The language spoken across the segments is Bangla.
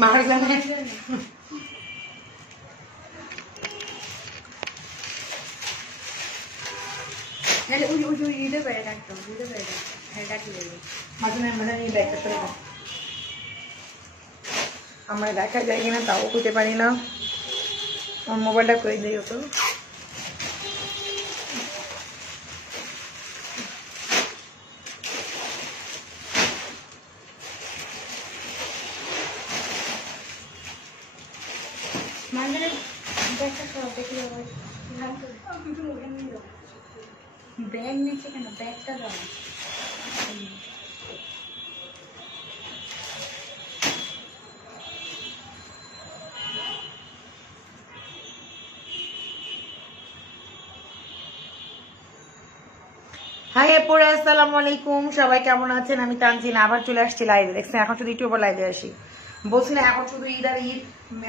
মার জানে আমার দেখা যায় কিনা তাও খুঁজে পারি না আমার মোবাইলটা করে দিই তো ব্যাগ নিচ্ছে কেন ব্যাগটা দাও হাই এরপরে আসসালামু আলাইকুম সবাই কেমন আছেন আমি তানজিনা আবার চলে আসছি লাইভে দেখছেন এখন শুধু ইউটিউবে লাইভে আসি বলছি না এখন শুধু ঈদ আর ঈদ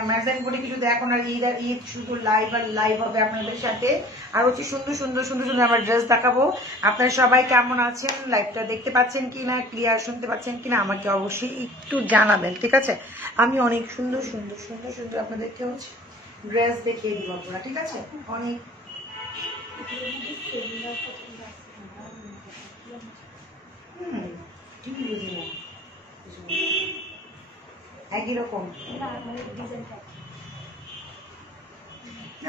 ম্যাগাজিন বলে কিছু এখন আর ঈদ শুধু লাইভ আর লাইভ হবে আপনাদের সাথে আর হচ্ছে সুন্দর সুন্দর সুন্দর সুন্দর আমার ড্রেস দেখাবো আপনারা সবাই কেমন আছেন লাইভটা দেখতে পাচ্ছেন কিনা ক্লিয়ার শুনতে পাচ্ছেন কিনা আমাকে অবশ্যই একটু জানাবেন ঠিক আছে আমি অনেক সুন্দর সুন্দর সুন্দর সুন্দর আপনাদেরকে হচ্ছে ড্রেস দেখিয়ে দিব আপনারা ঠিক আছে অনেক একই রকম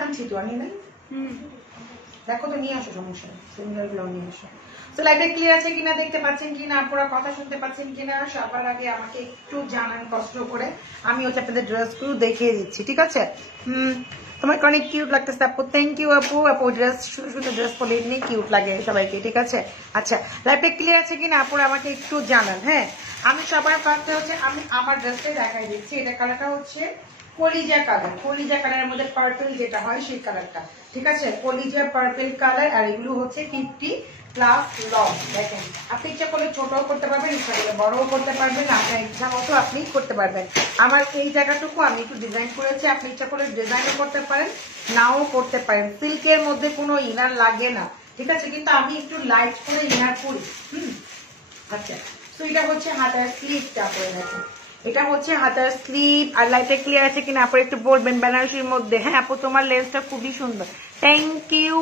আনছি তো আনি নাই দেখো তো নিয়ে আসো সমস্যা সুন্দর গুলো নিয়ে আসো তো লাইভে ক্লিয়ার আছে কিনা দেখতে পাচ্ছেন কিনা আপনারা কথা শুনতে পাচ্ছেন কিনা সবার আগে আমাকে একটু জানান কষ্ট করে আমি হচ্ছে আপনাদের ড্রেস গুলো দেখিয়ে দিচ্ছি ঠিক আছে তোমাকে অনেক কিউট লাগতেছে আপু থ্যাংক ইউ আপু আপু ড্রেস শুধু ড্রেস পরে এমনি কিউট লাগে সবাইকে ঠিক আছে আচ্ছা লাইভে ক্লিয়ার আছে কিনা আপনারা আমাকে একটু জানান হ্যাঁ আমি সবার ফার্স্টে হচ্ছে আমি আমার ড্রেসটা দেখাই দিচ্ছি এটা কালারটা হচ্ছে কলিজা কালারের মধ্যে পার্পল যেটা হয় সেই কালারটা ঠিক আছে কলিজা পার্পল কালার আর এগুলো হচ্ছে 50+ লং দেখেন আপনি ইচ্ছা করলে ছোটও করতে পারবেন ইচ্ছা করলে বড়ও করতে পারবেন আপনার ইচ্ছা মতো আপনি করতে পারবেন আমার এই জায়গাটুকু আমি একটু ডিজাইন করেছি আপনি ইচ্ছা করলে ডিজাইনও করতে পারেন নাও করতে পারেন সিল্কের মধ্যে কোনো ইনার লাগে না ঠিক আছে কিন্তু আমি একটু লাইট করে ইনার করি আচ্ছা তো এটা হচ্ছে হাতার স্লিভটা করে দেখেন এটা হচ্ছে হাতার স্লিভ আর লাইটে ক্লিয়ার আছে কিনা আপু একটু বলবেন বেনারসির মধ্যে হ্যাঁ আপু তোমার লেন্সটা খুবই সুন্দর থ্যাংক ইউ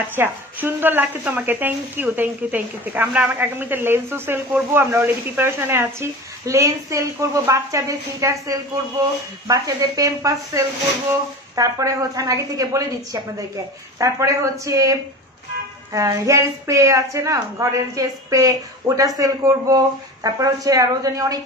আচ্ছা সুন্দর লাগছে তোমাকে থ্যাংক ইউ আমরা আগামীতে লেন্সও সেল করবো আমরা অলরেডি প্রিপারেশনে আছি লেন্স সেল করবো বাচ্চাদের ফিটার সেল করবো বাচ্চাদের পেম্পাস সেল করবো তারপরে হচ্ছে আমি আগে থেকে বলে দিচ্ছি আপনাদেরকে তারপরে হচ্ছে হেয়ার স্প্রে আছে না ঘরের যে স্প্রে ওটা সেল করব তারপরে হচ্ছে আরো জানি অনেক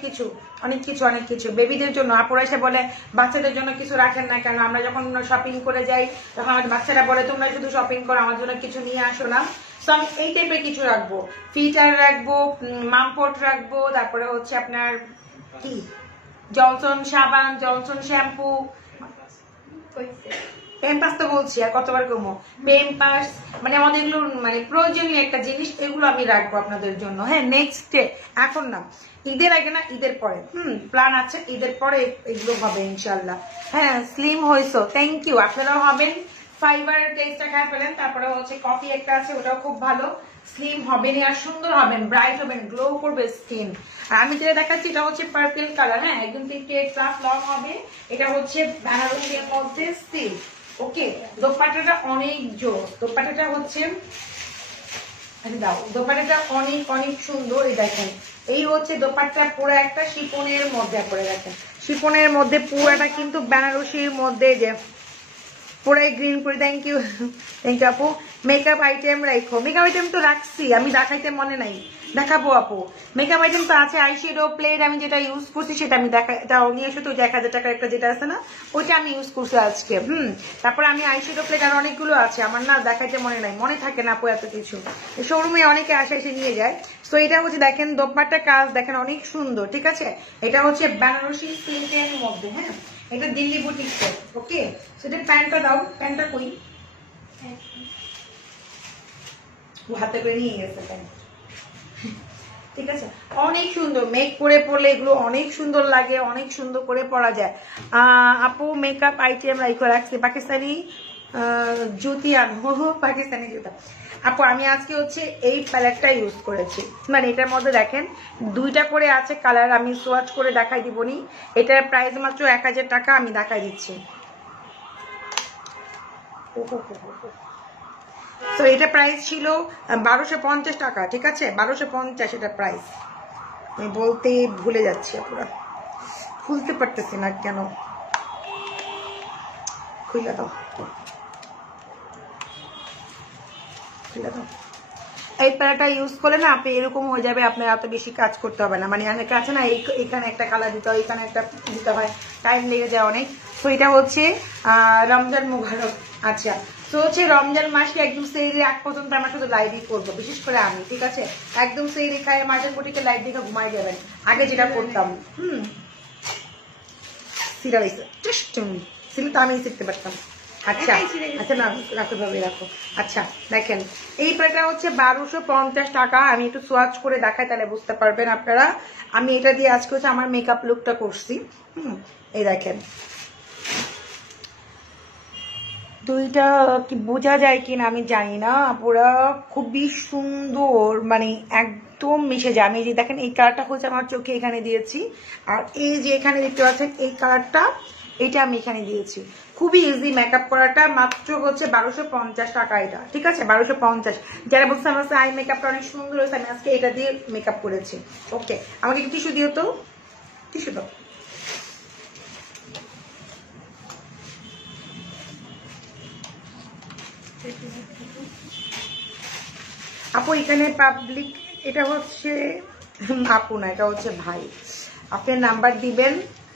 কিছু বেবিদের জন্য আপুরা এসে বলে বাচ্চাদের জন্য কিছু রাখেন না কেন আমরা যখন শপিং করে যাই তখন আমাদের বাচ্চারা বলে তোমরা শুধু শপিং করো আমার জন্য কিছু নিয়ে আসো না সো আমি এই টাইপের কিছু রাখবো ফিটার রাখবো মামপট রাখবো তারপরে হচ্ছে আপনার কি জনসন সাবান জনসন শ্যাম্পু পেম্পাস তো বলছি আর কতবার কমো পেম্পাস মানে আমাদের এগুলো মানে প্রয়োজনীয় একটা জিনিস এগুলো আমি রাখবো আপনাদের জন্য হ্যাঁ নেক্সট ডে এখন না ঈদের আগে না ঈদের পরে প্ল্যান আছে ঈদের পরে এগুলো হবে ইনশাল্লাহ হ্যাঁ স্লিম হয়েছো থ্যাংক ইউ আপনারাও হবেন ফাইবারের টেস্টটা খেয়ে ফেলেন তারপরে হচ্ছে কফি একটা আছে ওটাও খুব ভালো স্লিম হবেন আর সুন্দর হবেন ব্রাইট হবেন গ্লো করবে স্কিন আর আমি যেটা দেখাচ্ছি এটা হচ্ছে পার্পল কালার হ্যাঁ একদম 58+ লং হবে এটা হচ্ছে বেনারসির মধ্যে সিল্ক ওকে দোপাট্টাটা অনেক জোর দোপাট্টাটা হচ্ছে দোপাট্টাটা অনেক সুন্দর এই দেখেন এই হচ্ছে দোপাট্টা পুরো একটা শিপনের মধ্যে করে দেখেন শিপনের মধ্যে পুরাটা কিন্তু বেনারসির মধ্যে যে পুরাই গ্রিন করে থ্যাংক ইউ আপু মেকআপ আইটেম রাখো মেকআপ আইটেম তো রাখছি আমি দেখাইতে মনে নাই দেখাবো আপু মেকআপ আইটেম তো আছে আইশ্যাডো প্লেট আমি যেটা ইউজ করছি সেটা আমি এটাও নিয়ে এসো তো 1000 টাকার একটা যেটা আছে না ওইটা আমি ইউজ করছি আজকে তারপরে আমি আইশ্যাডো প্লেট আর অনেকগুলো আছে আমার না দেখাইতে মনে নাই মনে থাকে না আপু এত কিছু শোরুমে অনেকে এসে নিয়ে যায় তো এটা হচ্ছে দেখেন দোপাট্টা কাজ দেখেন অনেক সুন্দর ঠিক আছে এটা হচ্ছে বেনারসি সিল্কের মধ্যে হ্যাঁ এটা দিল্লি বুটিক্সের ওকে সেটা প্যান্টটা দাও প্যান্টটা কই হাতে করে নিয়ে গেছে প্যান্ট ঠিক আছে অনেক সুন্দর মেক করে পরলে এগুলো অনেক সুন্দর লাগে অনেক সুন্দর করে পরা যায় আপু মেকআপ আইটেম রাখছি পাকিস্তানি জুতি আনবো পাকিস্তানি জুতা আপু আমি আজকে হচ্ছে এই প্যালেটটা ইউজ করেছি, মানে এটার মধ্যে দেখেন 2টা করে আছে কালার, আমি সোয়াচ করে দেখাই দিবনি। এটার প্রাইস মাত্র 1000 টাকা, আমি দেখাই দিচ্ছি। তো এটা প্রাইস ছিল 1250 টাকা, ঠিক আছে, 1250 এটা প্রাইস। আমি বলতে ভুলে যাচ্ছি, পুরো খুলতে পারতেছি না কেন, খুলে দাও খুলে দাও। এই প্যারাটা ইউজ করলে না আপনি এরকম হয়ে যাবে, আপনার এত বেশি কাজ করতে হবে না, মানে অনেক আছে না এখানে একটা কালার দিতে হয়, এখানে একটা দিতে হয়, টাইম লেগে যায় অনেক। তো এটা হচ্ছে রমজান মুবারক। আচ্ছা, তো হচ্ছে রমজান মাসে একদম সেহরির আগ পর্যন্ত আমরা শুধু লাইভই করবো, বিশেষ করে আমি, ঠিক আছে। একদম সেহরি খায় মাঝের কোটিকে লাইভ দেখে ঘুমাই যাবেন, আগে যেটা করতাম। সিরিয়াল তো আমি শিখতে পারতাম। আচ্ছা আচ্ছা, না রাখো ভাবে রাখো। আচ্ছা দেখেন এই প্যাডটা হচ্ছে 1250 টাকা। আমি একটু সোয়াচ করে দেখাই, তাহলে বুঝতে পারবেন আপনারা। আমি এটা দিয়ে আজকে হচ্ছে আমার মেকআপ লুকটা করছি। এই দেখেন, দুইটা কি বোঝা যায় কিনা আমি জানি না, পুরা খুবই সুন্দর, মানে একদম মিশে যায়। আমি যে দেখেন এই কালারটা হচ্ছে আমার চোখে এখানে দিয়েছি, আর এই যে এখানে দেখতে পাচ্ছেন এই কালারটা, এটা আমি এখানে দিয়েছি। খুবই ইজি মেকআপ করাটা, মাত্র হচ্ছে 1250 টাকা এটা, ঠিক আছে, 1250। যারা বলছে আমার আই মেকআপটা অনেক সুন্দর হয়েছে, আমি আজকে এটা দিয়ে মেকআপ করেছি। ওকে, আমাকে একটু টিস্যু দিও তো, টিস্যু দাও। আপু এখানে পাবলিক, এটা হচ্ছে আপু না, এটা হচ্ছে ভাই। আপনার নাম্বার দিবেন,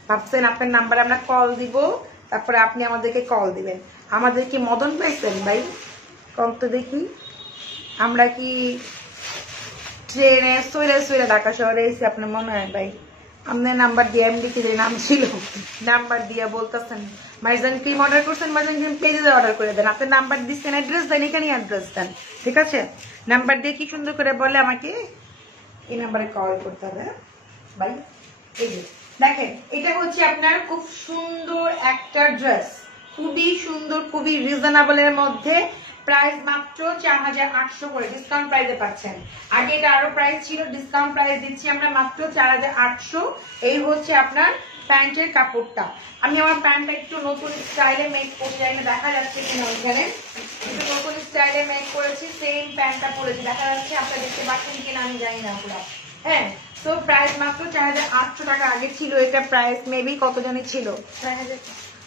ভাবছেন আপনার নাম্বার আমরা কল দিব, তারপরে আপনি আমাদেরকে কল দিবেন। আমাদের কি মদন পাইছেন ভাই? কম তো দেখি, আমরা কি ট্রেনে সইরে সইরে ঢাকা শহরে এসে আপনার মনে হয় ভাই? আপনার নাম্বার দিয়ে এমডি কি নাম ছিল, নাম্বার দিয়ে বলতেছেন মাইজান ক্রিম অর্ডার করছেন, মাইজান ক্রিম পেজে অর্ডার করে দেন। আপনি নাম্বার দিচ্ছেন, অ্যাড্রেস দেন, এখানেই অ্যাড্রেস দেন, ঠিক আছে। নাম্বার দিয়ে কি সুন্দর করে বলে আমাকে এই নাম্বারে কল করতে হবে ভাই। এই যে দেখেন, এটা হচ্ছে আপনার খুব সুন্দর একটা ড্রেস, খুবই সুন্দর, খুবই রিজনেবল এর মধ্যে। প্রাইস মাত্র 4800 করে, ডিসকাউন্ট প্রাইসে পাচ্ছেন। আগে এটা আরো প্রাইস ছিল, ডিসকাউন্ট প্রাইস দিচ্ছি আমরা মাত্র 4800। এই হচ্ছে আপনার প্যান্টের কাপড়টা। আমি আমার প্যান্টটা একটু নতুন স্টাইলে মেক করতে চাই, দেখা যাচ্ছে কিনা ওইখানে, একটু নতুন স্টাইলে মেক করেছি, সেম প্যান্টটা পরেছি, দেখা যাচ্ছে, আপনারা দেখতে পাচ্ছেন কিনা আমি জানি না পুরো। হ্যাঁ, তো প্রাইস মাত্র 4800 টাকা। আগে ছিল এটা প্রাইস মেবি কত জানি ছিল,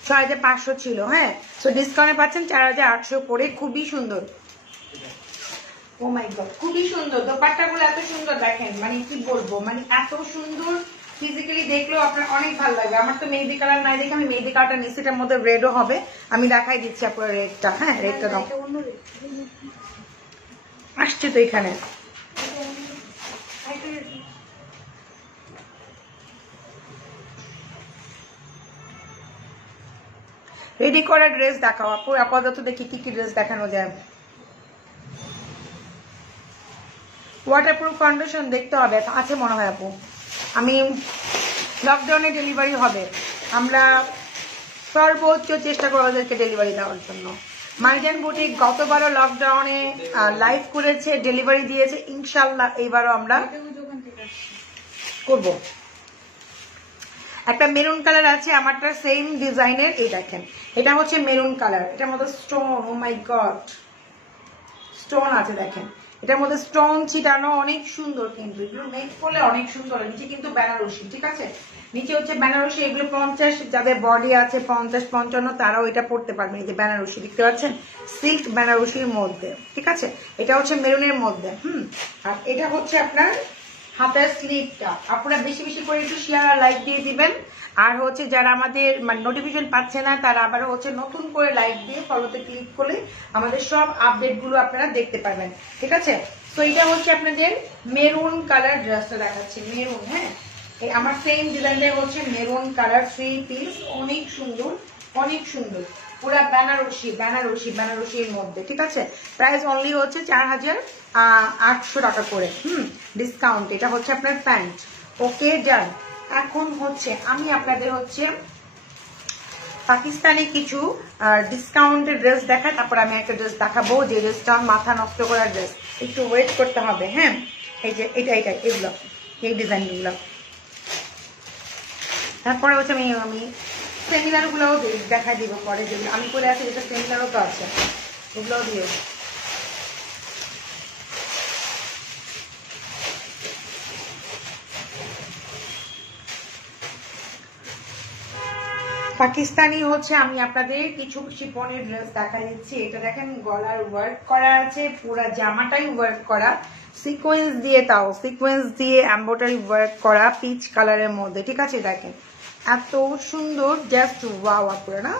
6500 ছিল। হ্যাঁ, তো ডিসকাউন্টে পাচ্ছেন 4800 করে, খুবই সুন্দর। ও মাই গড, খুবই সুন্দর দোপাট্টাগুলো, এত সুন্দর দেখেন, মানে কি বলবো, মানে এত সুন্দর, ফিজিক্যালি দেখলেও আপনার অনেক ভালো লাগবে। আমার তো মেহেদি কালার নাই দেখে আমি মেহেদি কালারটা নিচ্ছি, এটার মধ্যে রেডও হবে, আমি দেখাই দিচ্ছি আপনার রেডটা। হ্যাঁ, রেডটা দাও, আসছে তো এখানে। রেডি করা ড্রেস দেখাও আপু, আপাতত দেখি কি কি ড্রেস দেখানো যায়। ওয়াটারপ্রুফ ফাউন্ডেশন দেখতে হবে, আছে মনে হয় আপু। আমি লকডাউনে ডেলিভারি হবে, আমরা সর্বোচ্চ চেষ্টা করবো ওদেরকে ডেলিভারি দেওয়ার জন্য। মাইজান বুটিক গতবারও লকডাউনে লাইভ করেছে, ডেলিভারি দিয়েছে, ইনশাল্লাহ এইবারও আমরা করব। একটা মেরুন কালার আছে আমারটা, সেম ডিজাইনের, এই দেখেন, এটা হচ্ছে মেরুন কালার, এটার মধ্যে স্টোন, ও মাই গড, স্টোন আছে দেখেন, এটার মধ্যে স্টোন ছিটানো, অনেক সুন্দর, কিন্তু এগুলো মেক করলে অনেক সুন্দর। নিচে কিন্তু বেনারসি, ঠিক আছে, নিচে হচ্ছে বেনারসি। এগুলো 50, যাদের বডি আছে 50-55 তারাও এটা পড়তে পারবেন। এই যে বেনারসি দেখতে পাচ্ছেন, সিল্ক বেনারসির মধ্যে, ঠিক আছে, এটা হচ্ছে মেরুনের মধ্যে। আর এটা হচ্ছে আপনার হাতের স্লিভটা। আপনারা বেশি বেশি করে একটু শেয়ার আর লাইক দিয়ে দিবেন। আর হচ্ছে যারা আমাদের মানে নোটিফিকেশন পাচ্ছে না, তারা আবার হচ্ছে নতুন করে লাইক দিয়ে ফলোতে ক্লিক করলে আমাদের সব আপডেট গুলো আপনারা দেখতে পারবেন, ঠিক আছে। তো এটা হচ্ছে আপনাদের মেরুন কালার ড্রেসটা দেখাচ্ছি, মেরুন। হ্যাঁ, আমার সেম ডিজাইনটা হচ্ছে মেরুন কালার, 3 পিস, অনেক সুন্দর, অনেক সুন্দর, পুরা বেনারসি, বেনারসি, বেনারসির মধ্যে, ঠিক আছে। প্রাইস অনলি হচ্ছে 4800 টাকা করে, ডিসকাউন্ট। এটা হচ্ছে আপনার প্যান্ট। ওকে, ডান। এখন হচ্ছে আমি আপনাদের হচ্ছে পাকিস্তানি কিছু ডিসকাউন্টের ড্রেস দেখায়, তারপর আমি একটা ড্রেস দেখাবো যে ড্রেসটা মাথা নষ্ট করার ড্রেস, একটু ওয়েট করতে হবে। হ্যাঁ, এই যে এটা এগুলো এই ডিজাইনগুলো। তারপরে হচ্ছে আমি সেমিনারগুলোও দেখা দিব পরে, যেগুলো আমি করে আছি যেটা সেমিনারও তো আছে, ওগুলোও দিও। পাকিস্তানি হচ্ছে আমি আপনাদের কিছু শিফনের ড্রেস দেখা দিচ্ছি। এটা দেখেন গলার ওয়ার্ক করা আছে, পুরো জামাটাই ওয়ার্ক করা, সিকোয়েন্স দিয়ে, তাও সিকোয়েন্স দিয়ে এমব্রয়ডারি ওয়ার্ক করা পিচ কালারের মধ্যে। ঠিক আছে, দেখেন এত সুন্দর, জাস্ট ওয়াও আপুরা না,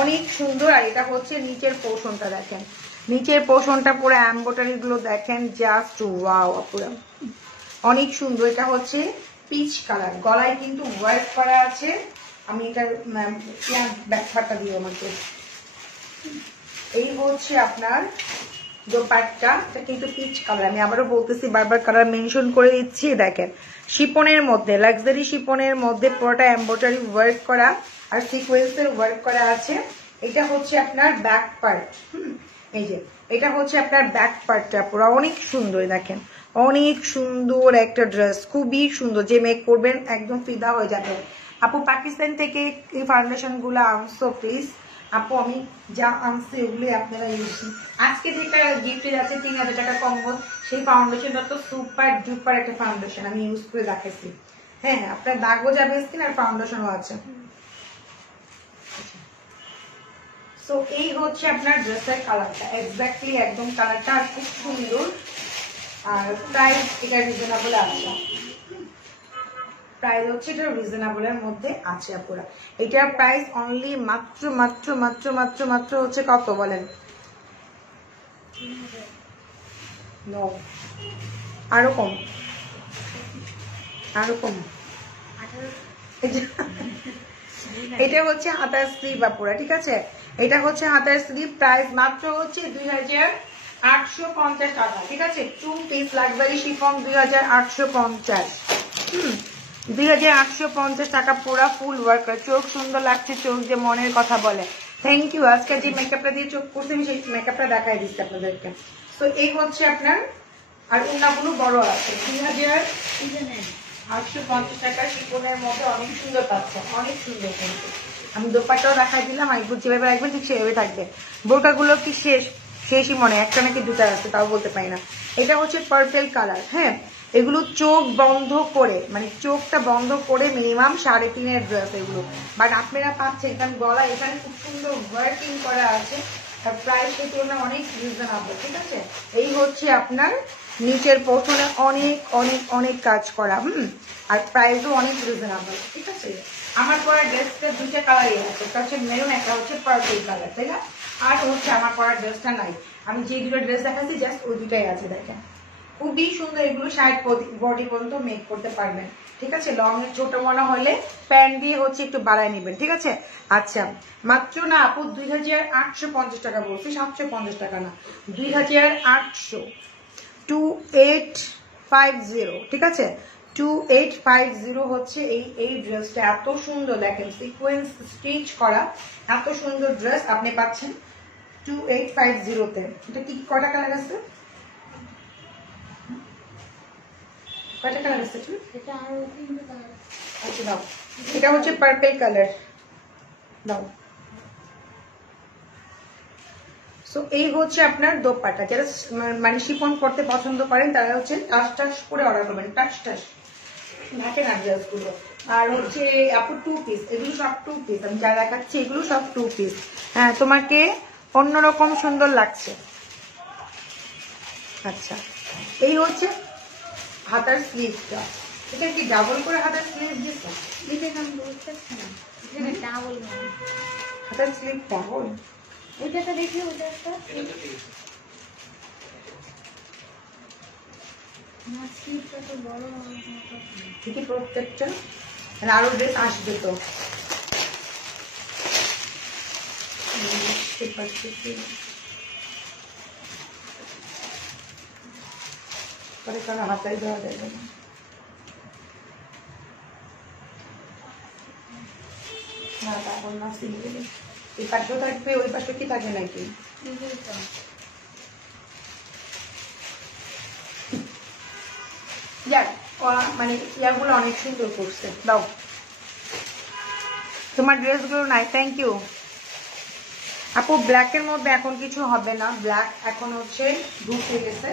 অনেক সুন্দর। আর এটা হচ্ছে নিচের পোর্শনটা, দেখেন নিচের পোর্শনটা পুরো এমব্রয়ডারি গুলো দেখেন, জাস্ট ওয়াও আপুরা, অনেক সুন্দর। এটা হচ্ছে পিচ কালার, গলায় কিন্তু ওয়ার্ক করা আছে। আমি এটার ব্যাখ্যাটা দিই আমাকে। এই হচ্ছে আপনার দোপাট্টা, এটা কিন্তু পিচ কালার, আমি আবারও বলতেছি, বারবার কালার মেনশন করে দিচ্ছি। দেখেন শিপনের মধ্যে, লাক্সারি শিপনের মধ্যে পুরোটা এমব্রয়ডারি ওয়ার্ক করা আর সিকোয়েন্সের ওয়ার্ক করা আছে। এটা হচ্ছে আপনার ব্যাক পার্ট। এই যে এটা হচ্ছে আপনার ব্যাক পার্টটা, পুরো অনেক সুন্দর, দেখেন অনেক সুন্দর একটা ড্রেস, খুবই সুন্দর। যে মেক করবেন একদম ফিদা হয়ে যাবে। আপু পাকিস্তান থেকে এই ফাউন্ডেশন গুলো আনছো প্লিজ। আপু আমি যা আনছি ওগুলোই আপনারা ইউজ, আজকে যেটা গিফটে যাচ্ছে 3000 টাকা কম্বো, সেই ফাউন্ডেশনটা তো সুপার ডুপার একটা ফাউন্ডেশন, আমি ইউজ করে দেখাচ্ছি। হ্যাঁ, আপনার দাগও যাবে স্কিন আর ফাউন্ডেশনও আছে। সো এই হচ্ছে আপনার ড্রেসের কালারটা, এক্স্যাক্টলি একদম কালারটা, আর খুব সুন্দর। আর প্রাইস এটা রিজনেবল আছে, প্রাইস হচ্ছে এটা রিজনেবলের মধ্যে আছে আপুরা। এটার প্রাইস অনলি মাত্র মাত্র মাত্র মাত্র মাত্র হচ্ছে কত বলেন? নো, আরো কম, আরো কম। এটা হচ্ছে হাতার স্লিভ আপুরা, ঠিক আছে, এটা হচ্ছে হাতার স্লিভ, প্রাইস মাত্র হচ্ছে 2850 টাকা। ঠিক আছে, 2 পিস লাক্সারি শিফন 2850, 2850 টাকা পুরা ফুল ওয়ার্ক। চোখ সুন্দর লাগছে, চোখ যে মনের কথা বলে। Thank you. আজকে যে মেকআপটা দিয়ে চোখ করছি আমি সেই মেকআপটা দেখাই দিচ্ছি আপনাদেরকে। তো এই হচ্ছে আপনার, আর অন্যগুলো বড় আছে 2850 টাকা শিফনের মধ্যে, অনেক সুন্দর পাচ্ছে, অনেক সুন্দর। কিন্তু আমি দোপাটাও দেখাই দিলাম, আর যেভাবে রাখবেন ঠিক সেভাবে থাকবে। বোরকাগুলো কি শেষই মনে, একটা নাকি দুটা আছে তাও বলতে পারি না। এটা হচ্ছে পার্পেল কালার। হ্যাঁ, এগুলো চোখ বন্ধ করে, মানে চোখটা বন্ধ করে মিনিমাম 3.5 ড্রেস এগুলো, বাট আপনারা পাচ্ছেন কারণ গলা এখানে খুব সুন্দর ওয়ার্কিং করা আছে, আর প্রাইসের তুলনায় অনেক রিজনেবল। ঠিক আছে, এই হচ্ছে আপনার নিচের পোর্শনে অনেক অনেক অনেক কাজ করা, আর প্রাইসও অনেক রিজনেবল। ঠিক আছে, আমার পরা ড্রেসটা দুইটা কালারই আছে, একটা হচ্ছে মেরুন, একটা হচ্ছে পার্পল কালার, তাই না? আর হচ্ছে আমার পরা ড্রেসটা নাই, আমি যে দুটো ড্রেস দেখাচ্ছি জাস্ট ওই দুটাই আছে। দেখেন খুবই সুন্দর, এগুলো শার্ট বডি পর্যন্ত মেক করতে পারবেন। ঠিক আছে, লং এর ছোট মনে হলে প্যান্ট দিয়ে হচ্ছে একটু বাড়ায় নেবেন। ঠিক আছে, আচ্ছা মাত্র না আপু 2850 টাকা বলছি, 750 টাকা না, 2800, 2850। ঠিক আছে, 2850 হচ্ছে এই ড্রেসটা, এত সুন্দর দেখেন সিকোয়েন্স স্টিচ করা, এত সুন্দর ড্রেস আপনি পাচ্ছেন 2850-তে। এটা কি কয়টা কালার আছে? কয়টা কালার আছে? আচ্ছা দাও, এটা হচ্ছে পার্পল কালার দাও। সো এই হচ্ছে আপনার দোপাট্টা, যারা মানে শিফন করতে পছন্দ করেন তারা হচ্ছে টাস টাস করে অর্ডার করবেন, টাস টাস থাকে না ড্রেসগুলো। আর হচ্ছে আপু 2 পিস, এগুলো সব 2 পিস, আমি যা দেখাচ্ছি এগুলো সব 2 পিস। হ্যাঁ, তোমাকে অন্যরকম সুন্দর লাগছে। আচ্ছা, এই হচ্ছে হাতার স্লিভটা, এটা কি ডাবল করে হাতার স্লিভ দিচ্ছে? হাতার স্লিভ ডাবল, ওইটা দেখি, ওইটা স্লিপটা তো বড় ঠিকই প্রত্যেকটা, আরো ড্রেস আসবে তো। পরে কারো হাতায় দেওয়া যাবে না। না তারপর না সিম্পল এই পাশেও থাকবে ওই পাশে কি থাকে নাকি মানে ইয়াগুলো অনেক সুন্দর করছে দাও তোমার ড্রেসগুলো নাই থ্যাংক ইউ আপু ব্ল্যাকের মধ্যে এখন কিছু হবে না ব্ল্যাক এখন হচ্ছে ঢুকে গেছে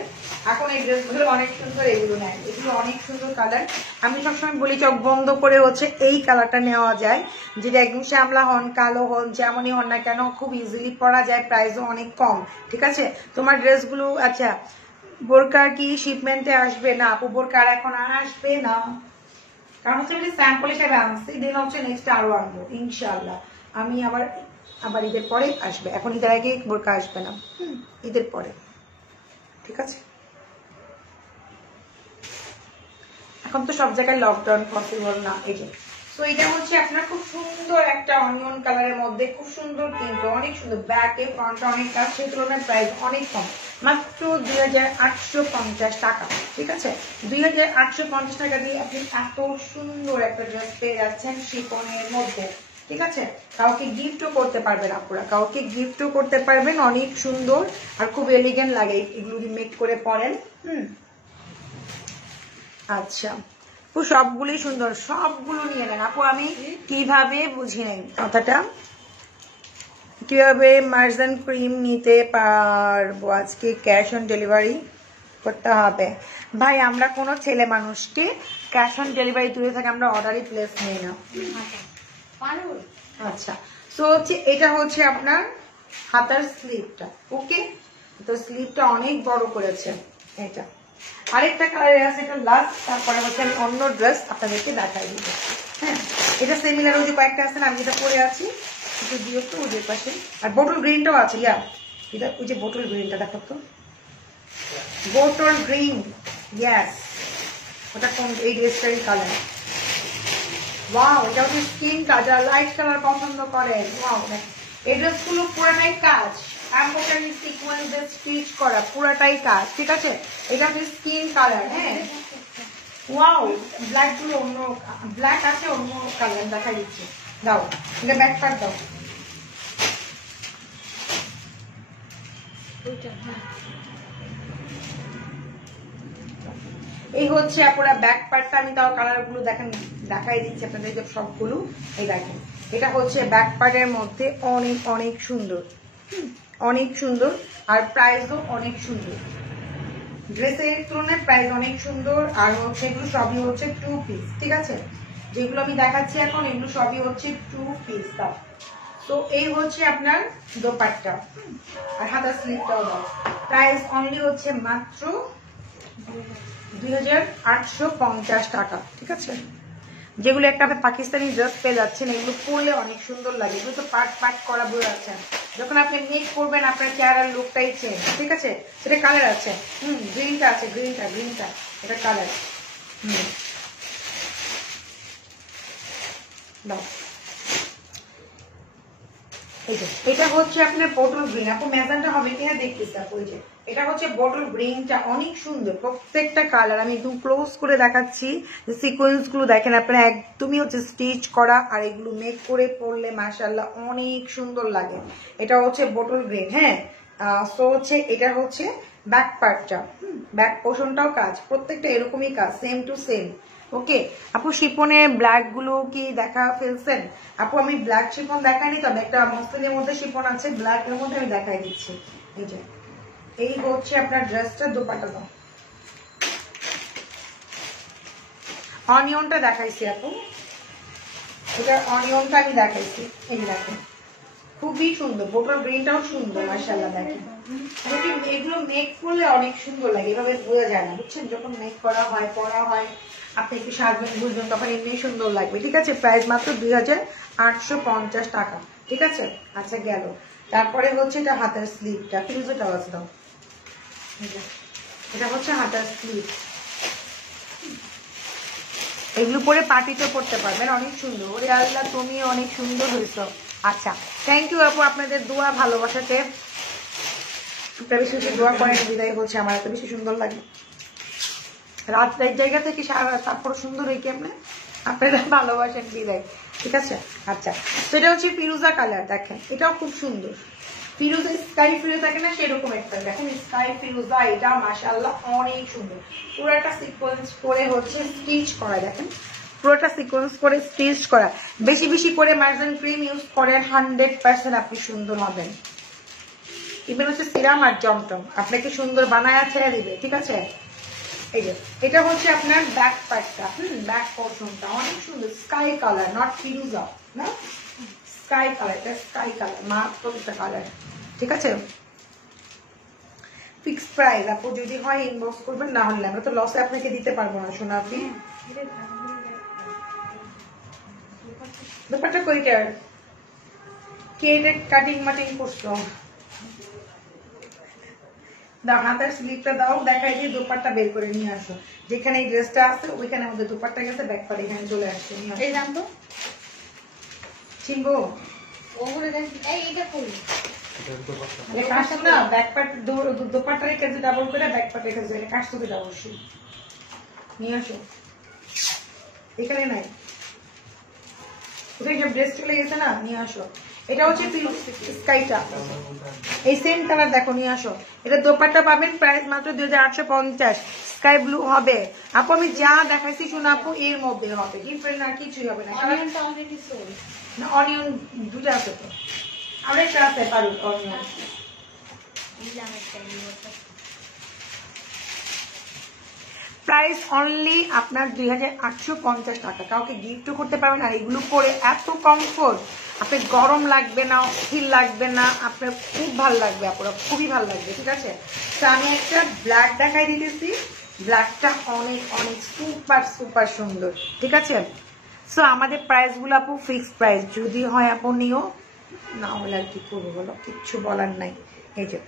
এখন এই ড্রেসগুলো অনেক সুন্দর এগুলো নেয় এগুলো অনেক সুন্দর কালার আমি সবসময় বলি চোখ বন্ধ করে হচ্ছে এই কালারটা নেওয়া যায় যেটা একদম শ্যামলা হন কালো হন যেমনই হন না কেন খুব ইজিলি পরা যায় প্রাইসও অনেক কম ঠিক আছে তোমার ড্রেসগুলো আচ্ছা বোরকার কি শিপমেন্টে আসবে না আপু বোরকার এখন আসবে না কারণ হচ্ছে আমি স্যাম্পল হিসেবে আনছি দেন হচ্ছে নেক্সট আরো আনবো ইনশাআল্লাহ আমি আবার ঈদের পরে আসবে এখন ঈদের আগে বোরকা আসবে না ঈদের পরে ঠিক আছে এখন তো সব জায়গায় লকডাউন পসিবল না এই যে তো এটা হচ্ছে আপনার খুব সুন্দর একটা অনিয়ন কালারের মধ্যে খুব সুন্দর কিন্তু অনেক সুন্দর ব্যাকে ফ্রন্টে অনেক কাজ সেই তুলনায় প্রাইস অনেক কম মাত্র 2850 টাকা ঠিক আছে 2850 টাকা দিয়ে আপনি এত সুন্দর একটা ড্রেস পেয়ে যাচ্ছেন শিফনের মধ্যে ঠিক আছে কাউকে গিফটও করতে পারবেন আপনারা কাউকে গিফটও করতে পারবেন অনেক সুন্দর আর খুব এলিগেন্ট লাগে এগুলো মেক করে পরেন আচ্ছা সবগুলোই সুন্দর সবগুলো নিয়ে নেন আপু আমি কিভাবে বুঝি নাই কথাটা কিভাবে মার্জান ক্রিম নিতে পারবো আজকে ক্যাশ অন ডেলিভারি করতে হবে ভাই আমরা কোনো ছেলে মানুষকে ক্যাশ অন ডেলিভারি দূরে থাকে আমরা অর্ডারই প্লেস নেই না আচ্ছা তো হচ্ছে এটা হচ্ছে আপনার হাতার স্লিভটা ওকে তো স্লিভটা অনেক বড় করেছে এটা আরেকটা কালার আছে এটা লাস্ট তারপরে হচ্ছে আমি অন্য ড্রেস আপনাদেরকে দেখাই দিব হ্যাঁ এটা সিমিলার ওই যে কয়েকটা আছে না আমি যেটা পরে আছি একটু দিও তো ওদের পাশে আর বোটল গ্রিনটাও আছে এটা ওই যে বোটল গ্রিনটা দেখো তো বোটল গ্রিন ইয়েস ওটা কোন এই ড্রেসটারই কালার ওয়াও এটা হচ্ছে স্কিন কালার লাইট কালার পছন্দ করে ওয়াও এই ড্রেসগুলো পুরোটাই কাজ এমব্রয়ডারি সিকোয়েন্স দিয়ে স্টিচ করা পুরোটাই কাজ ঠিক আছে এটা হচ্ছে স্কিন কালার হ্যাঁ ওয়াও ব্ল্যাক গুলো অন্য ব্ল্যাক আছে অন্য কালার দেখা দিচ্ছে দাও এটা ব্যাক পার্ট দাও এই হচ্ছে আপনারা ব্যাক পার্টটা আমি তাও কালার গুলো দেখাই দিচ্ছি আপনাদের সবগুলো এই দেখেন এটা হচ্ছে ব্যাক পার্টের মধ্যে অনেক অনেক সুন্দর অনেক সুন্দর আর প্রাইসও অনেক সুন্দর ড্রেসের তুলনায় প্রাইস অনেক সুন্দর আর হচ্ছে এগুলো সবই হচ্ছে 2 পিস ঠিক আছে যেগুলো আমি দেখাচ্ছি এখন এগুলো সবই হচ্ছে 2 পিস দাও তো এই হচ্ছে আপনার দোপাট্টা আর হাতার স্লিভটাও দাও প্রাইস অনলি হচ্ছে মাত্র 2850 টাকা ঠিক আছে যেগুলো একটা পাকিস্তানি ড্রেস পেয়ে যাচ্ছেন এগুলো পরলে অনেক সুন্দর লাগে এগুলো তো পার্ট পার্ট করা বই আছে যখন আপনি মেক করবেন আপনার চেহারার লুকটাই চেঞ্জ ঠিক আছে সেটা কালার আছে গ্রিনটা আছে গ্রিনটা এটা কালার দাও এই যে এটা হচ্ছে আপনার বোটল গ্রিন আপু ম্যাজেন্টা হবে কিনা দেখতেছি আপু এই যে এটা হচ্ছে বোটল গ্রিনটা অনেক সুন্দর প্রত্যেকটা কালার আমি একদম ক্লোজ করে দেখাচ্ছি সিকোয়েন্স গুলো দেখেন আপনারা একদমই হচ্ছে স্টিচ করা আর এগুলো মেক করে পরলে মাশাআল্লাহ অনেক সুন্দর লাগে এটা হচ্ছে বোটল গ্রিন হ্যাঁ সো হচ্ছে এটা হচ্ছে ব্যাক পার্টটা ব্যাক পোর্শনটাও কাজ প্রত্যেকটা এরকমই কাজ সেম টু সেম ওকে আপু শিপনে ব্ল্যাক গুলো কি দেখা ফেলছেন আপু আমি ব্ল্যাক শিপন দেখাইনি তবে একটা মসলিনের মধ্যে শিপন আছে ব্ল্যাক এর মধ্যে আমি দেখাই দিচ্ছি এই যে এই হচ্ছে আপনার ড্রেসটা দোপাট্টা দাও অনিয়নটা দেখাইছি আপু এটা অনিয়নটা আমি দেখাইছি এই দেখেন খুবই সুন্দর বোটল গ্রিনটাও সুন্দর মাশাআল্লাহ দেখেন এগুলো মেক করলে অনেক সুন্দর লাগে এভাবে বোঝা যায় না বুঝছেন যখন মেক করা হয় পরা হয় আপনি একটু সাজবেন বুঝবেন তখন এমনি সুন্দর লাগবে ঠিক আছে প্রাইস মাত্র 2850 টাকা ঠিক আছে আচ্ছা গেল তারপরে হচ্ছে এটা হাতের স্লিভটা ফিউজটা আছে দাও এটা হচ্ছে হাতের স্লিভ এগুলো পরে পার্টিতে পড়তে পারবেন অনেক সুন্দর ওরে আল্লাহ তুমি অনেক সুন্দর হয়েছ আচ্ছা থ্যাংক ইউ আপু আপনাদের দোয়া ভালোবাসাতে একটা বেশি বেশি দোয়া করেন বিদায় হচ্ছে আমার এত বেশি সুন্দর লাগে রাত জায়গা থেকে সারা তারপর সুন্দর হয়ে কি আপনারা ভালোবাসেন বিদায় ঠিক আছে আচ্ছা, তো এটা হচ্ছে ফিরোজা কালার, দেখেন এটাও খুব সুন্দর। ফিরোজা, স্কাই ফিরোজা থাকে না সেরকম একটা, দেখেন স্কাই ফিরোজা, এটা মাশাআল্লাহ অনেক সুন্দর। পুরোটা সিকোয়েন্স করে হচ্ছে স্টিচ করা, দেখেন পুরোটা সিকোয়েন্স করে স্টিচ করা। বেশি বেশি করে মার্জিন ক্রিম ইউজ করেন, 100% আপনি সুন্দর হবেন। ইভেন হচ্ছে সিরাম আর জমটম আপনাকে সুন্দর বানায় ছেড়ে দিবে, ঠিক আছে। এই যে এটা হচ্ছে আপনার ব্যাক পার্টটা, ব্যাক পোর্শনটা অনেক সুন্দর, স্কাই কালার, নট ফিরোজা না, স্কাই কালার, এটা স্কাই কালার, প্রত্যেকটা কালার, ঠিক আছে। ফিক্সড প্রাইস, আপু যদি হয় ইনবক্স করবেন, না হলে আমরা তো লসে আপনাকে দিতে পারবো না শোনা। আপনি ব্যাপারটা কইটার কে কাটিং মাটিং করছো, দাও হাতের স্লিপটা দাও, দেখাই দিয়ে দোপাট্টা বের করে নিয়ে আসো। যেখানে এই ড্রেসটা আছে ওইখানে আমাদের দোপাট্টা গেছে, ব্যাক পার্ট এখানে চলে আসছে, নিয়ে আসো। এই দাম তো চিনবো ওগুলো দেখ, এইটা কই কাটছো না, ব্যাক পার্ট দোপাট্টা রেখে ডাবল করে ব্যাক পার্ট রেখে এটা কাটছো তো অবশ্যই, নিয়ে আসো। এখানে নাই, ওখানে সব ড্রেস চলে গেছে না, নিয়ে আসো। এটা হচ্ছে স্কাইটা, এই সেম কালার দেখো, নিয়ে আসো। এটা দোপাট্টা পাবেন প্রাইস মাত্র 2850, স্কাই ব্লু হবে। আপু আমি যা দেখাইছি শোনা আপু এর মধ্যে হবে, ডিফারেন্ট আর কিছুই হবে না। অনিয়নটা অলরেডি সোল্ড। না অনিয়ন দুটো আছে তো, আরেকটা আছে পারুল অনিয়ন। প্রাইস অনলি আপনার 2850 টাকা, কাউকে গিফটও করতে পারবেন। আর এগুলো পরে এত কমফোর্ট, আপনার গরম লাগবে না, অস্থির লাগবে না, আপনার খুব ভালো লাগবে, আপনারা খুবই ভালো লাগবে, ঠিক আছে। তো আমি একটা ব্ল্যাক দেখাই দিতেছি, ব্ল্যাকটা অনেক অনেক সুপার সুপার সুন্দর, ঠিক আছে। সো আমাদের প্রাইসগুলো আপু ফিক্সড প্রাইস, যদি হয় আপু নিও, না হলে আর কি করবো বলো, কিচ্ছু বলার নাই। এই যে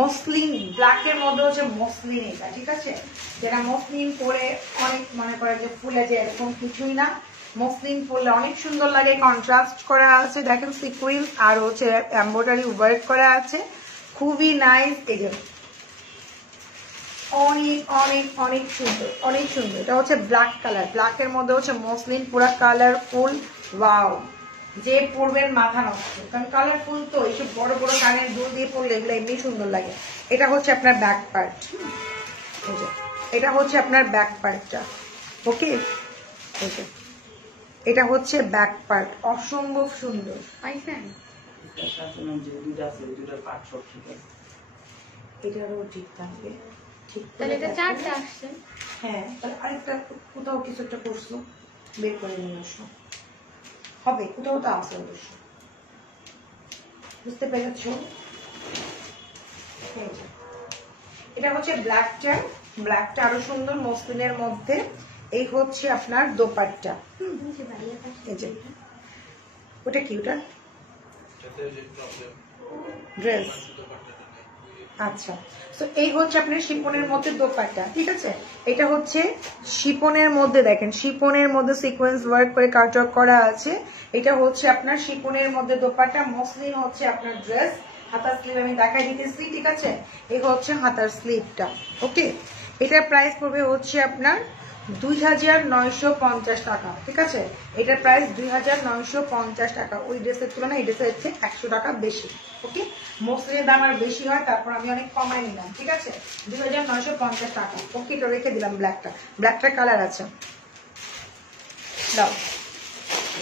মসলিন, ব্ল্যাকের মধ্যে হচ্ছে মসলিন, এটা ঠিক আছে। যেটা মসলিন পরে অনেক মনে করে যে ফুলে যে, এরকম কিছুই না। মসলিন পরলে অনেক সুন্দর লাগে, কন্ট্রাস্ট করা আছে, দেখেন সিকুয়েন্স আর হচ্ছে এমব্রয়ডারি ওয়ার্ক করা আছে, খুবই নাইস। এই যে অনেক অনেক অনেক সুন্দর, অনেক সুন্দর। এটা হচ্ছে ব্ল্যাক কালার, ব্ল্যাকের মধ্যে হচ্ছে মসলিন, পুরা কালারফুল, ওয়াও। যে পরবেন মাথা নষ্ট, কারণ কালারফুল তো, এইসব বড় বড় কানের দুল দিয়ে পরলে এগুলো এমনি সুন্দর লাগে। এটা হচ্ছে আপনার ব্যাক পার্ট, এটা হচ্ছে আপনার ব্যাক পার্টটা, ওকে। এটা হচ্ছে ব্যাক পার্ট, অসম্ভব সুন্দর। এটারও ঠিক থাকবে, ঠিক তাহলে এটা চারটা আসছে। হ্যাঁ, তাহলে আরেকটা কোথাও কিছু একটা করছো, বের করে নিয়ে আসো, হবে কোথাও তো আছে অবশ্য, বুঝতে পেরেছ। এটা হচ্ছে ব্ল্যাকটা, ব্ল্যাকটা আরো সুন্দর মসলিনের মধ্যে। এই হচ্ছে আপনার দোপাট্টা, ওটা কি, ওটা ড্রেস, আচ্ছা। তো এই হচ্ছে আপনার শিপনের মধ্যে দোপাট্টা, ঠিক আছে। এটা হচ্ছে শিপনের মধ্যে, দেখেন শিপনের মধ্যে সিকোয়েন্স ওয়ার্ক করে কাটওয়ার্ক করা আছে। এটা হচ্ছে আপনার শিপনের মধ্যে দোপাট্টা, মসলিন হচ্ছে আপনার ড্রেস। হাতার স্লিভ আমি দেখাই দিতেছি, ঠিক আছে। এই হচ্ছে হাতার স্লিভটা, ওকে। এটার প্রাইস পড়বে হচ্ছে আপনার 2950 টাকা, ঠিক আছে। এটার প্রাইস 2950 টাকা, ওই ড্রেসের তুলনায় এই ড্রেসের হচ্ছে 100 টাকা বেশি, ওকে। মসলিনের দাম আর বেশি হয়, তারপর আমি অনেক কমাই নিলাম, ঠিক আছে। 2950 টাকা, ওকে। তো রেখে দিলাম ব্ল্যাকটা, ব্ল্যাকটার কালার আছে, দাও।